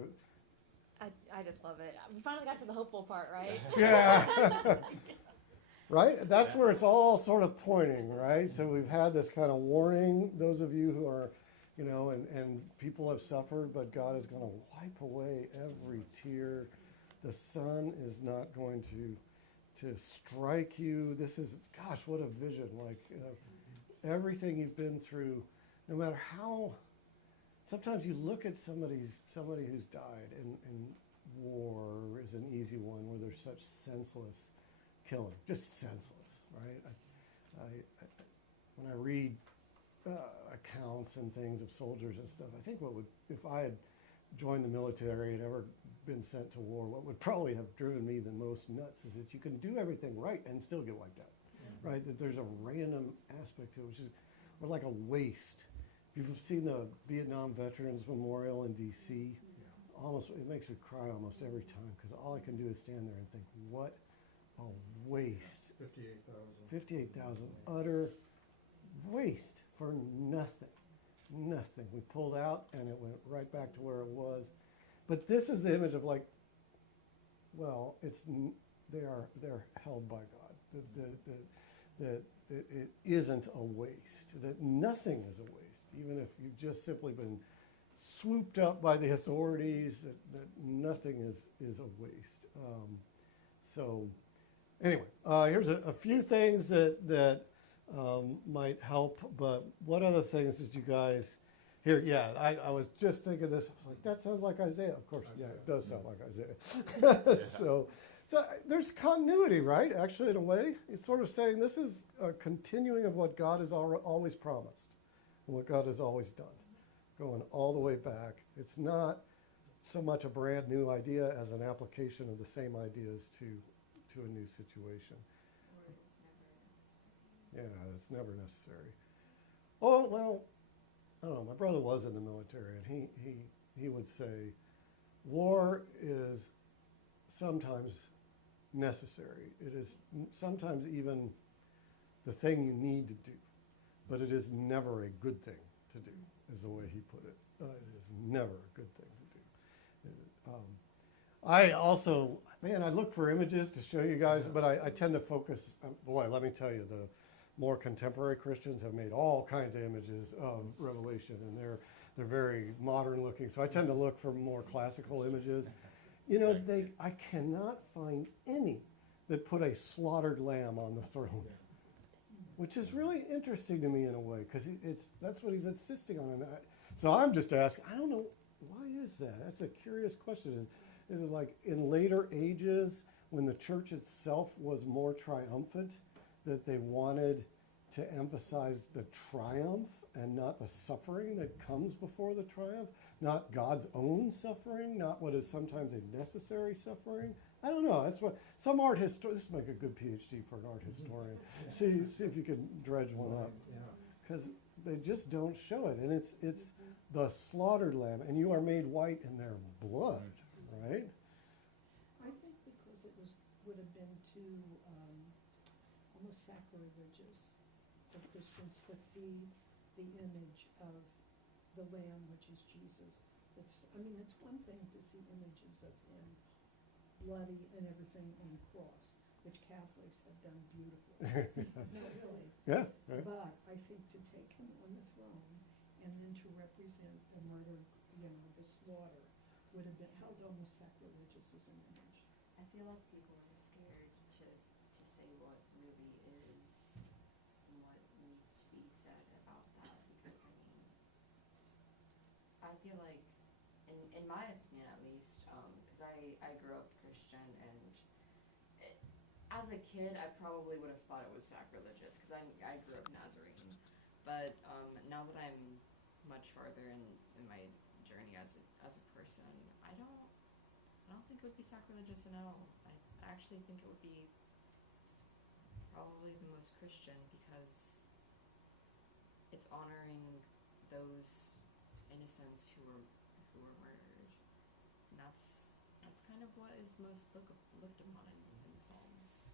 I just love it. We finally got to the hopeful part, right? Yeah. Right? That's where it's all sort of pointing, right? So we've had this kind of warning, those of you who are, and people have suffered, but God is going to wipe away every tear. The sun is not going to strike you. This is, gosh, what a vision. Like everything you've been through, no matter how, sometimes you look at somebody who's died, and war is an easy one where there's such senseless killing, just senseless, right? When I read accounts and things of soldiers and stuff, I think if I had joined the military and ever been sent to war, what would probably have driven me the most nuts is that you can do everything right and still get wiped out, right? That there's a random aspect to it, which is like a waste. If you've seen the Vietnam Veterans Memorial in D.C., it makes me cry almost every time, because all I can do is stand there and think, what a waste. 58,000 utter waste for nothing. Nothing. We pulled out and it went right back to where it was. But this is the image of they're held by God. That it isn't a waste. That nothing is a waste. Even if you've just simply been swooped up by the authorities, that nothing is a waste. So anyway, here's a few things that might help, but what other things did you guys hear? Yeah, I was just thinking this. I was like, that sounds like Isaiah. Of course, yeah, it does sound like Isaiah. So there's continuity, right? Actually, in a way, it's sort of saying this is a continuing of what God has always promised and what God has always done, going all the way back. It's not so much a brand new idea as an application of the same ideas to a new situation. Yeah, it's never necessary. Oh, well, I don't know. My brother was in the military, and he would say, war is sometimes necessary. It is sometimes even the thing you need to do, but it is never a good thing to do, is the way he put it. It is never a good thing to do. I also, I look for images to show you guys, but I tend to focus, boy, let me tell you, the more contemporary Christians have made all kinds of images of Revelation, and they're very modern looking. So I tend to look for more classical images. I cannot find any that put a slaughtered lamb on the throne, which is really interesting to me in a way, because that's what he's insisting on. And so I'm just asking, I don't know, why is that? That's a curious question. Is it like in later ages, when the church itself was more triumphant, that they wanted to emphasize the triumph and not the suffering that comes before the triumph, not God's own suffering, not what is sometimes a necessary suffering, I don't know. That's what some art This would make a good PhD for an art historian. see if you can dredge one up, Yeah. because they just don't show it, and it's the slaughtered lamb, and you are made white in their blood, right? I think because it would have been too, almost sacrilegious for Christians to see the image of the Lamb, which is Jesus. It's one thing to see images of him bloody and everything on the cross, which Catholics have done beautifully. No, really. Yeah, right. But I think to take him on the throne and then to represent the murder, the slaughter, would have been held almost sacrilegious as an image. I feel like people are scared to say what really is and what needs to be said about that, because I feel like, in my opinion at least, because I grew up Christian, and as a kid I probably would have thought it was sacrilegious because I grew up Nazarene, but now that I'm much farther in my journey as a person, I don't think it would be sacrilegious at all. I actually think it would be probably the most Christian, because it's honoring those innocents who were murdered. And that's kind of what is most looked upon in the Psalms.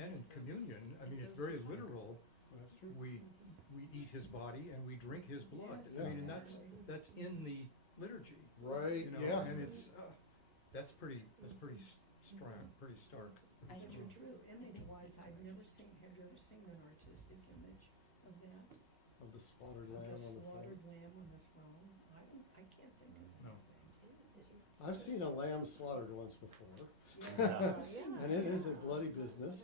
And in communion, I mean, it's very literal. We eat his body and we drink his blood. Yes. I mean, and that's in the liturgy. Right, You know, yeah. and it's that's pretty strong, pretty stark. I But do. you're true, image-wise, have you ever seen an artistic image of that? Of the slaughtered Of lamb the on the slaughtered throne. lamb on the throne? I can't think of No. anything. I've seen a lamb slaughtered once before, Yeah. and it is a bloody business.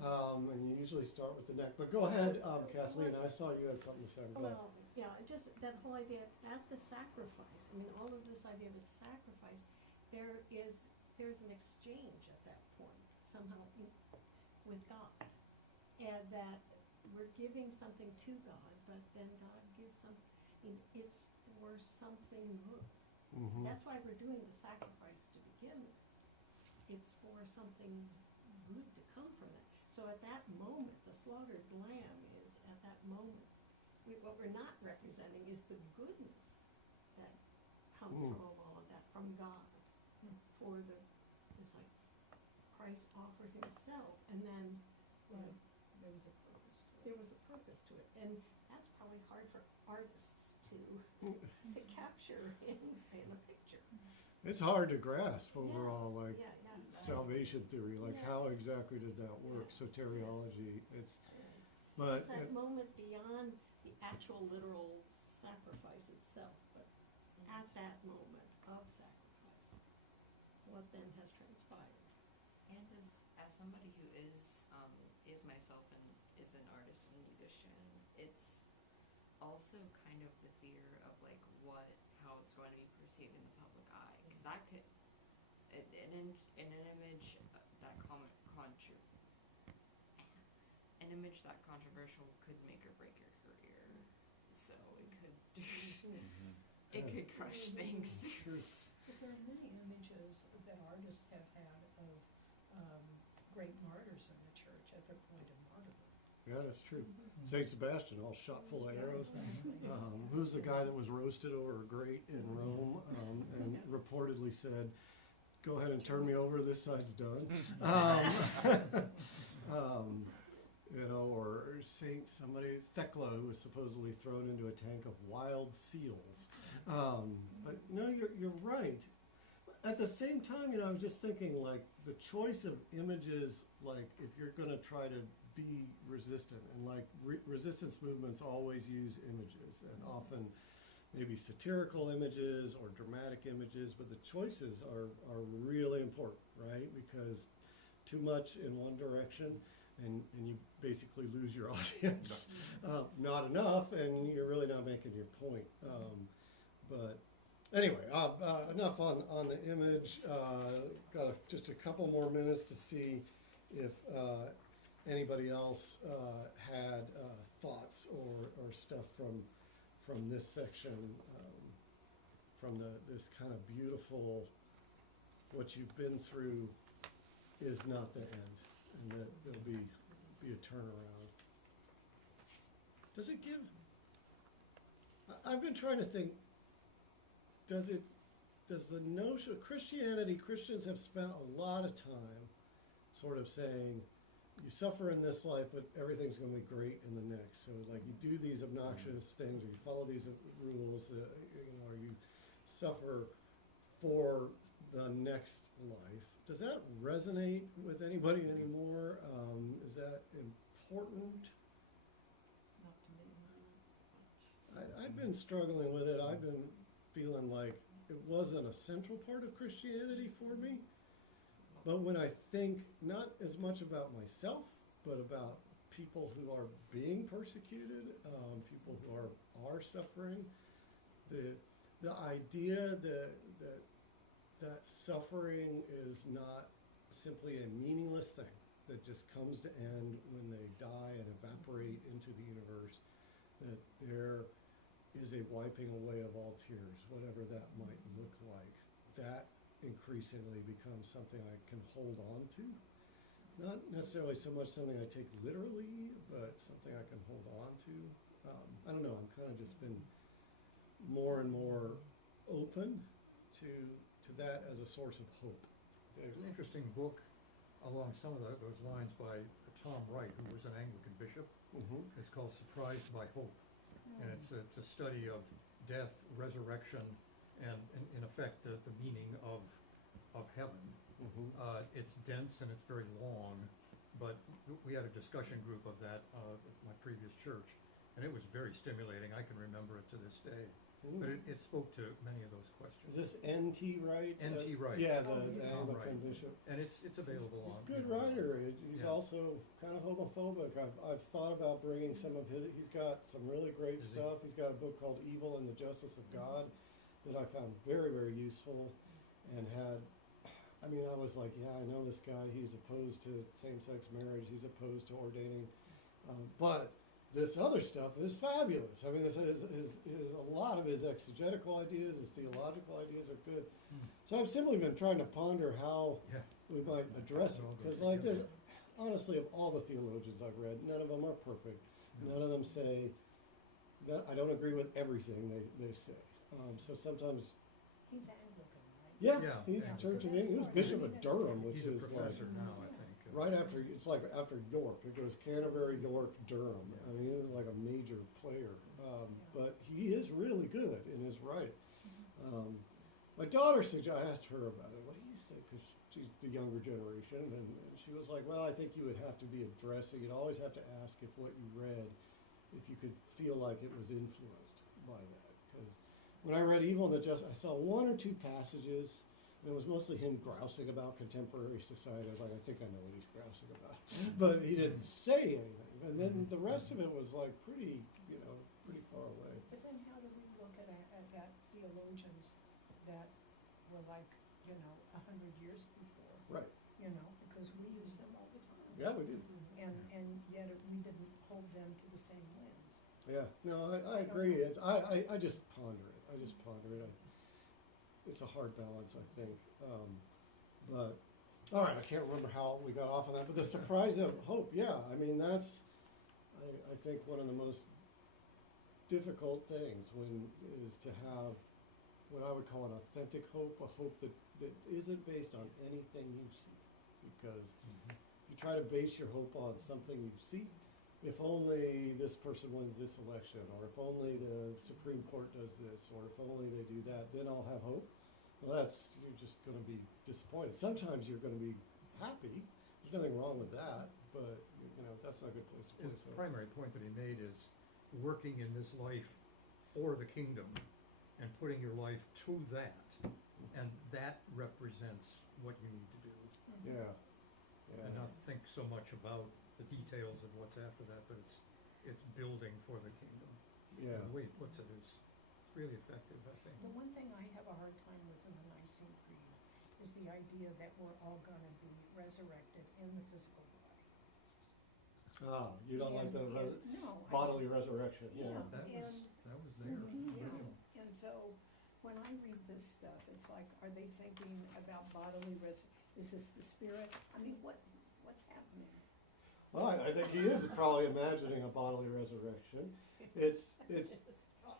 And you usually start with the neck. But go ahead, Kathleen, I saw you had something to say. Go ahead. Well, yeah, just that whole idea, at the sacrifice, all of this idea of a sacrifice, there's an exchange at that point, somehow, with God. And that we're giving something to God, but then God gives something, it's for something good. Mhm. That's why we're doing the sacrifice to begin with. It's for something good to come from that. So at that moment, the slaughtered lamb is, at that moment, what we're not representing is the goodness that comes Mm. from all of that, from God. It's like Christ offered himself, and then, Right. There was a purpose to it. there was a purpose to it. And that's probably hard for artists to capture in a picture. It's hard to grasp overall, like Yeah, yeah. salvation theory, like how Yes. exactly did that work? Yes. Soteriology. It's But that moment beyond the actual literal sacrifice itself, but at that moment of sacrifice, what then has transpired. And as somebody who is myself and is an artist and musician, it's also kind of the fear of like how it's going to be perceived in the public eye, because that could an image an image that controversial could make or break your career. So it could it could crush things. But there are many images that artists have had of great martyrs in the church at their point of martyrdom. yeah, that's true. Saint Sebastian, all shot full of arrows. Who's the guy that was roasted over a grate in Rome and reportedly said, "Go ahead and turn me over. This side's done." Or somebody, Thecla, who was supposedly thrown into a tank of wild seals. But no, you're right. At the same time, I was just thinking, like, the choice of images, like, if you're going to try to be resistant, and like resistance movements always use images, and often maybe satirical images or dramatic images, but the choices are really important, right? Because too much in one direction, and you basically lose your audience. Not enough, and you're really not making your point. But anyway, enough on the image. Got just a couple more minutes to see if anybody else had thoughts or stuff from this section, from this kind of beautiful, what you've been through is not the end, and that there'll be a turnaround. Does it give, I've been trying to think, does the notion of Christianity, Christians have spent a lot of time sort of saying, you suffer in this life, but everything's going to be great in the next. So like you do these obnoxious things, or you follow these rules, or you suffer for the next life. Does that resonate with anybody anymore? Is that important? Not to me, not so much. I've been struggling with it. I've been feeling like it wasn't a central part of Christianity for me. But when I think not as much about myself, but about people who are being persecuted, people who are suffering, the idea that suffering is not simply a meaningless thing that just comes to end when they die and evaporate into the universe, that there is a wiping away of all tears, whatever that might look like. That increasingly becomes something I can hold on to. Not necessarily so much something I take literally, but something I can hold on to. I don't know, I'm kind of just been more and more open to that as a source of hope. There's an interesting book along some of those lines by Tom Wright, who was an Anglican bishop. Mm-hmm. It's called Surprised by Hope. And it's a study of death, resurrection, and in effect the meaning of heaven. Mm-hmm. It's dense and it's very long, but we had a discussion group of that at my previous church, and it was very stimulating. I can remember it to this day. But it spoke to many of those questions. Is this N.T. Wright? N.T. Wright. Yeah, Oh, the yeah. Anglican Right. bishop. And it's available He's on. a good you know, writer. He's Yeah. also kind of homophobic. I've thought about bringing some of his, he's got some really great Is he? stuff. He's got a book called Evil and the Justice of God that I found very, very useful, and I was like, yeah, I know this guy. He's opposed to same-sex marriage. He's opposed to ordaining. But this other stuff is fabulous. I mean, this is a lot of his exegetical ideas, his theological ideas are good. So I've simply been trying to ponder how Yeah. we might address it. It all goes Because, like, together. honestly, of all the theologians I've read, none of them are perfect. None of them say, I don't agree with everything they say. So sometimes, He's Anglican, right? yeah, Yeah, he's yeah. Church of So England. He was that's Bishop why- of Durham, which He's is a professor like, now, I think. right after, it's like after York. It goes Canterbury, York, Durham. Yeah. I mean, he was like a major player. But he is really good in his writing. My daughter I asked her about it. What do you think? Because she's the younger generation, and she was like, well, I think you would have to be addressing, you'd always have to ask if what you read, if you could feel like it was influenced by that. Because when I read Evil and the Justice, I saw one or two passages, and it was mostly him grousing about contemporary society. I was like, I think I know what he's grousing about. But he didn't say anything. And then the rest of it was like pretty far away. But then how do we look at theologians that were like, 100 years before? Right. Because we use them all the time. Yeah, we did. And yet we didn't hold them to the same lens. Yeah, no, I agree. I just ponder it. It's a hard balance, I think. But, all right, I can't remember how we got off on that, but the surprise of hope, yeah, I mean, that's, I think one of the most difficult things is to have what I would call an authentic hope, a hope that isn't based on anything you see. Because you try to base your hope on something you see. If only this person wins this election, or if only the Supreme Court does this, or if only they do that, then I'll have hope. Well, you're just going to be disappointed. Sometimes you're going to be happy. There's nothing wrong with that, but that's not a good place to His place hope. primary point that he made is working in this life for the kingdom and putting your life to that, and that represents what you need to do. Yeah. And not think so much about the details of what's after that, but it's building for the kingdom. Yeah. And the way he puts it is really effective, I think. The one thing I have a hard time with in the Nicene Creed is the idea that we're all gonna be resurrected in the physical body. You don't like the No. bodily resurrection, Yeah. yeah. That And- was there. Yeah, original. and so when I read this stuff, it's like, are they thinking about bodily Is this the Spirit? I mean, what's happening? Well, I think he is probably imagining a bodily resurrection. It's,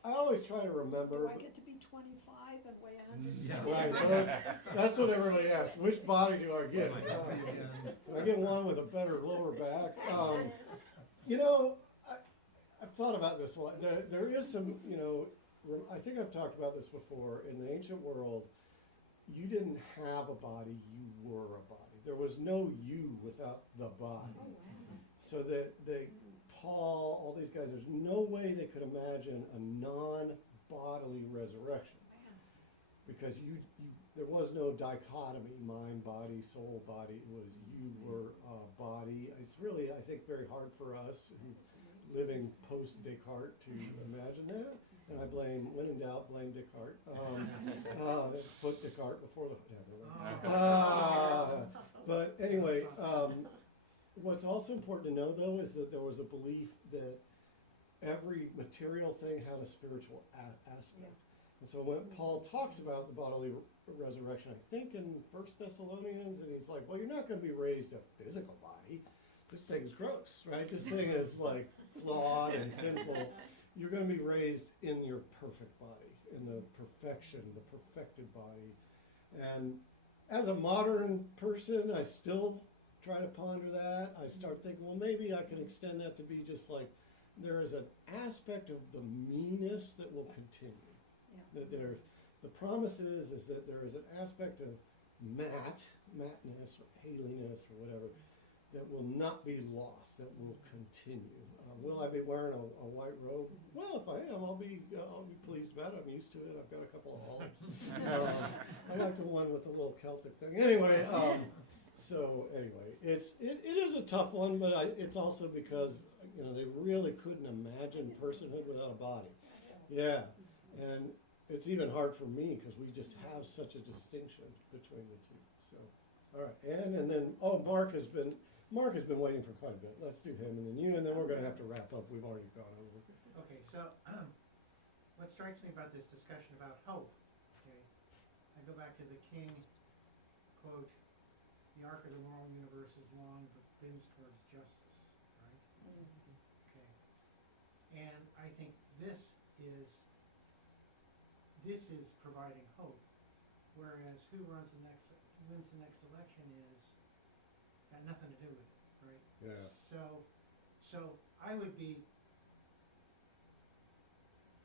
I always try to remember. Do I get to be 25 and weigh 100? Right, well, that's what everybody asks. Which body do I get? I get one with a better lower back. You know, I've thought about this a lot. There is some, you know, I think I've talked about this before. In the ancient world, you didn't have a body, you were a body. There was no you without the body. Oh, wow. So that Paul, all these guys, there's no way they could imagine a non-bodily resurrection. Because there was no dichotomy, mind, body, soul, body. It was you were a body. It's really, I think, very hard for us living post-Descartes to imagine that. And I blame, when in doubt, blame Descartes. Put Descartes before the... But anyway, what's also important to know, though, is that there was a belief that every material thing had a spiritual aspect. And so when Paul talks about the bodily resurrection, I think in 1 Thessalonians, and he's like, well, you're not going to be raised a physical body. This thing's gross, right? This thing is like flawed and sinful. You're going to be raised in your perfect body, in the perfection, the perfected body. And as a modern person, I still try to ponder that. I start thinking, well, maybe I can extend that to be just like, there is an aspect of the meanness that will continue. Yeah. That the promise is that there is an aspect of matness or haliness or whatever that will not be lost, that will continue. Will I be wearing a white robe? Well, if I am, I'll be pleased about it. I'm used to it. I've got a couple of olives. I like the one with the little Celtic thing. Anyway, it is a tough one, but it's also because, you know, they really couldn't imagine personhood without a body. Yeah, and it's even hard for me because we just have such a distinction between the two. So, all right, and then Mark has been waiting for quite a bit. Let's do him, and then you, and then we're going to have to wrap up. We've already gone over. Okay, so what strikes me about this discussion about hope, okay, I go back to the King quote, "The arc of the moral universe is long but bends towards justice," right? Okay, and I think this is providing hope, whereas who wins the next election is got nothing to do with it, right? Yeah. So I would be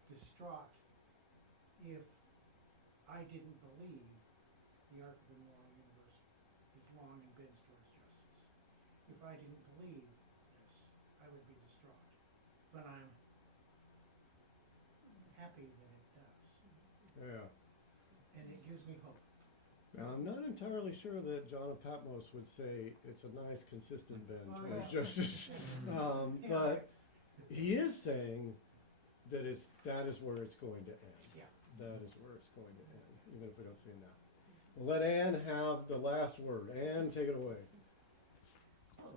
distraught if I didn't believe the arc of the moral universe is long and bends towards justice. If I didn't believe this, I would be distraught. But I'm happy that it does. Yeah. And it gives me hope. Now, I'm not entirely sure that John of Patmos would say it's a nice, consistent bend Oh, towards yeah. justice. But he is saying that that is where it's going to end. Yeah. That is where it's going to end, even if we don't see it now. We'll let Anne have the last word. Anne, take it away. Well,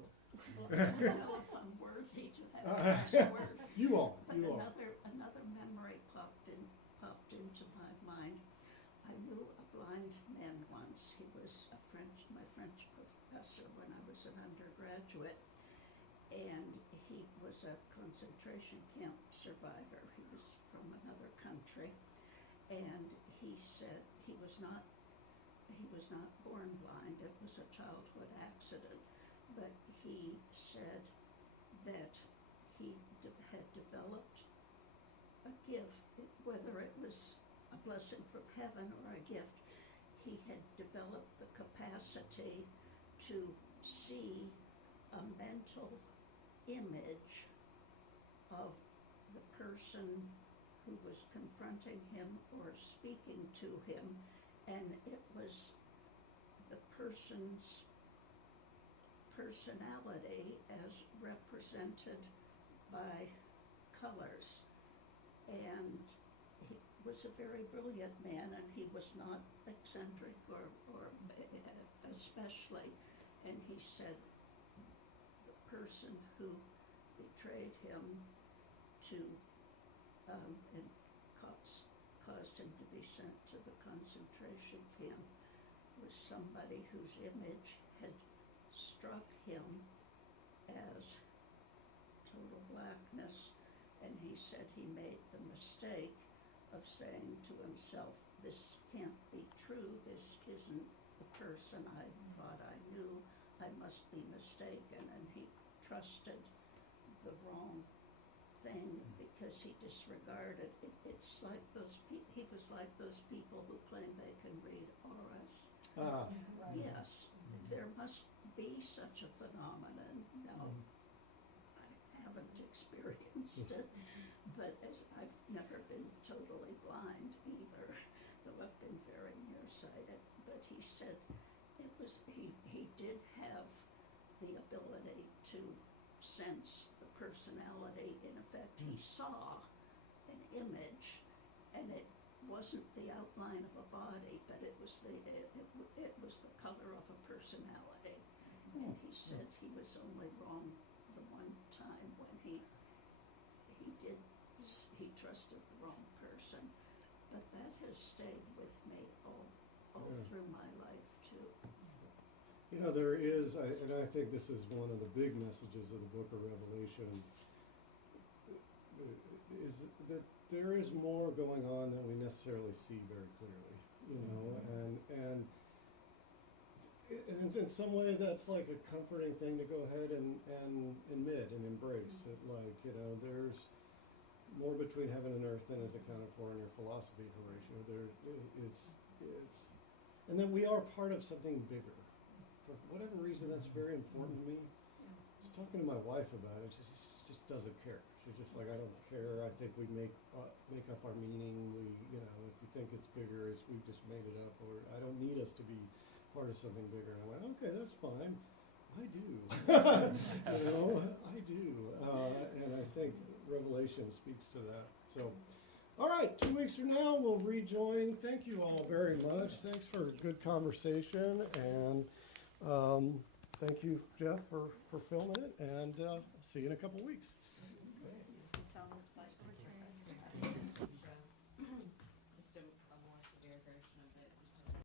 I don't know if I'm worthy to have the last word. You are. But You are. another memory popped into my mind. I knew a blind man once. He was my French professor when I was an undergraduate, and he was a concentration camp survivor. He was from another country, and he said he was not born blind. It was a childhood accident, but he said that he had developed a gift, whether it was a blessing from heaven or a gift. He had developed the capacity to see a mental image of the person who was confronting him or speaking to him, and it was the person's personality as represented by colors. And he was a very brilliant man, and he was not eccentric or especially. And he said the person who betrayed him and caused him to be sent to the concentration camp was somebody whose image had struck him as total blackness, and he said he made the mistake of saying to himself, this can't be true, this isn't the person I thought I knew, I must be mistaken, and he trusted the wrong thing because he disregarded it. It's like he was like those people who claim they can read auras. Ah, Yes, there must be such a phenomenon. Now, I haven't experienced it, but as I've never been totally blind either, though I've been very nearsighted. But he said it was, he did have the ability to sense the personality. In effect, he saw an image, and it wasn't the outline of a body, but it was it was the color of a personality. And he said he was only wrong the one time when he trusted the wrong person. But that has stayed with me all Yeah. through my life too. You know, there is, and I think this is one of the big messages of the book of Revelation, is that there is more going on than we necessarily see very clearly, you know, and in some way that's like a comforting thing to go ahead and admit and embrace, that like, you know, there's more between heaven and earth than is accounted for in your philosophy, Horatio. It's, and that we are part of something bigger. For whatever reason, that's very important to me. I was talking to my wife about it. She just doesn't care. She's just like, I don't care. I think we make up our meaning. We, you know, if you think it's bigger, we've just made it up, or I don't need us to be part of something bigger. And I went, okay, that's fine. I do. You know, I do. And I think Revelation speaks to that. So, all right, 2 weeks from now, we'll rejoin. Thank you all very much. Thanks for a good conversation. And thank you, Jeff, for filming it. And see you in a couple weeks.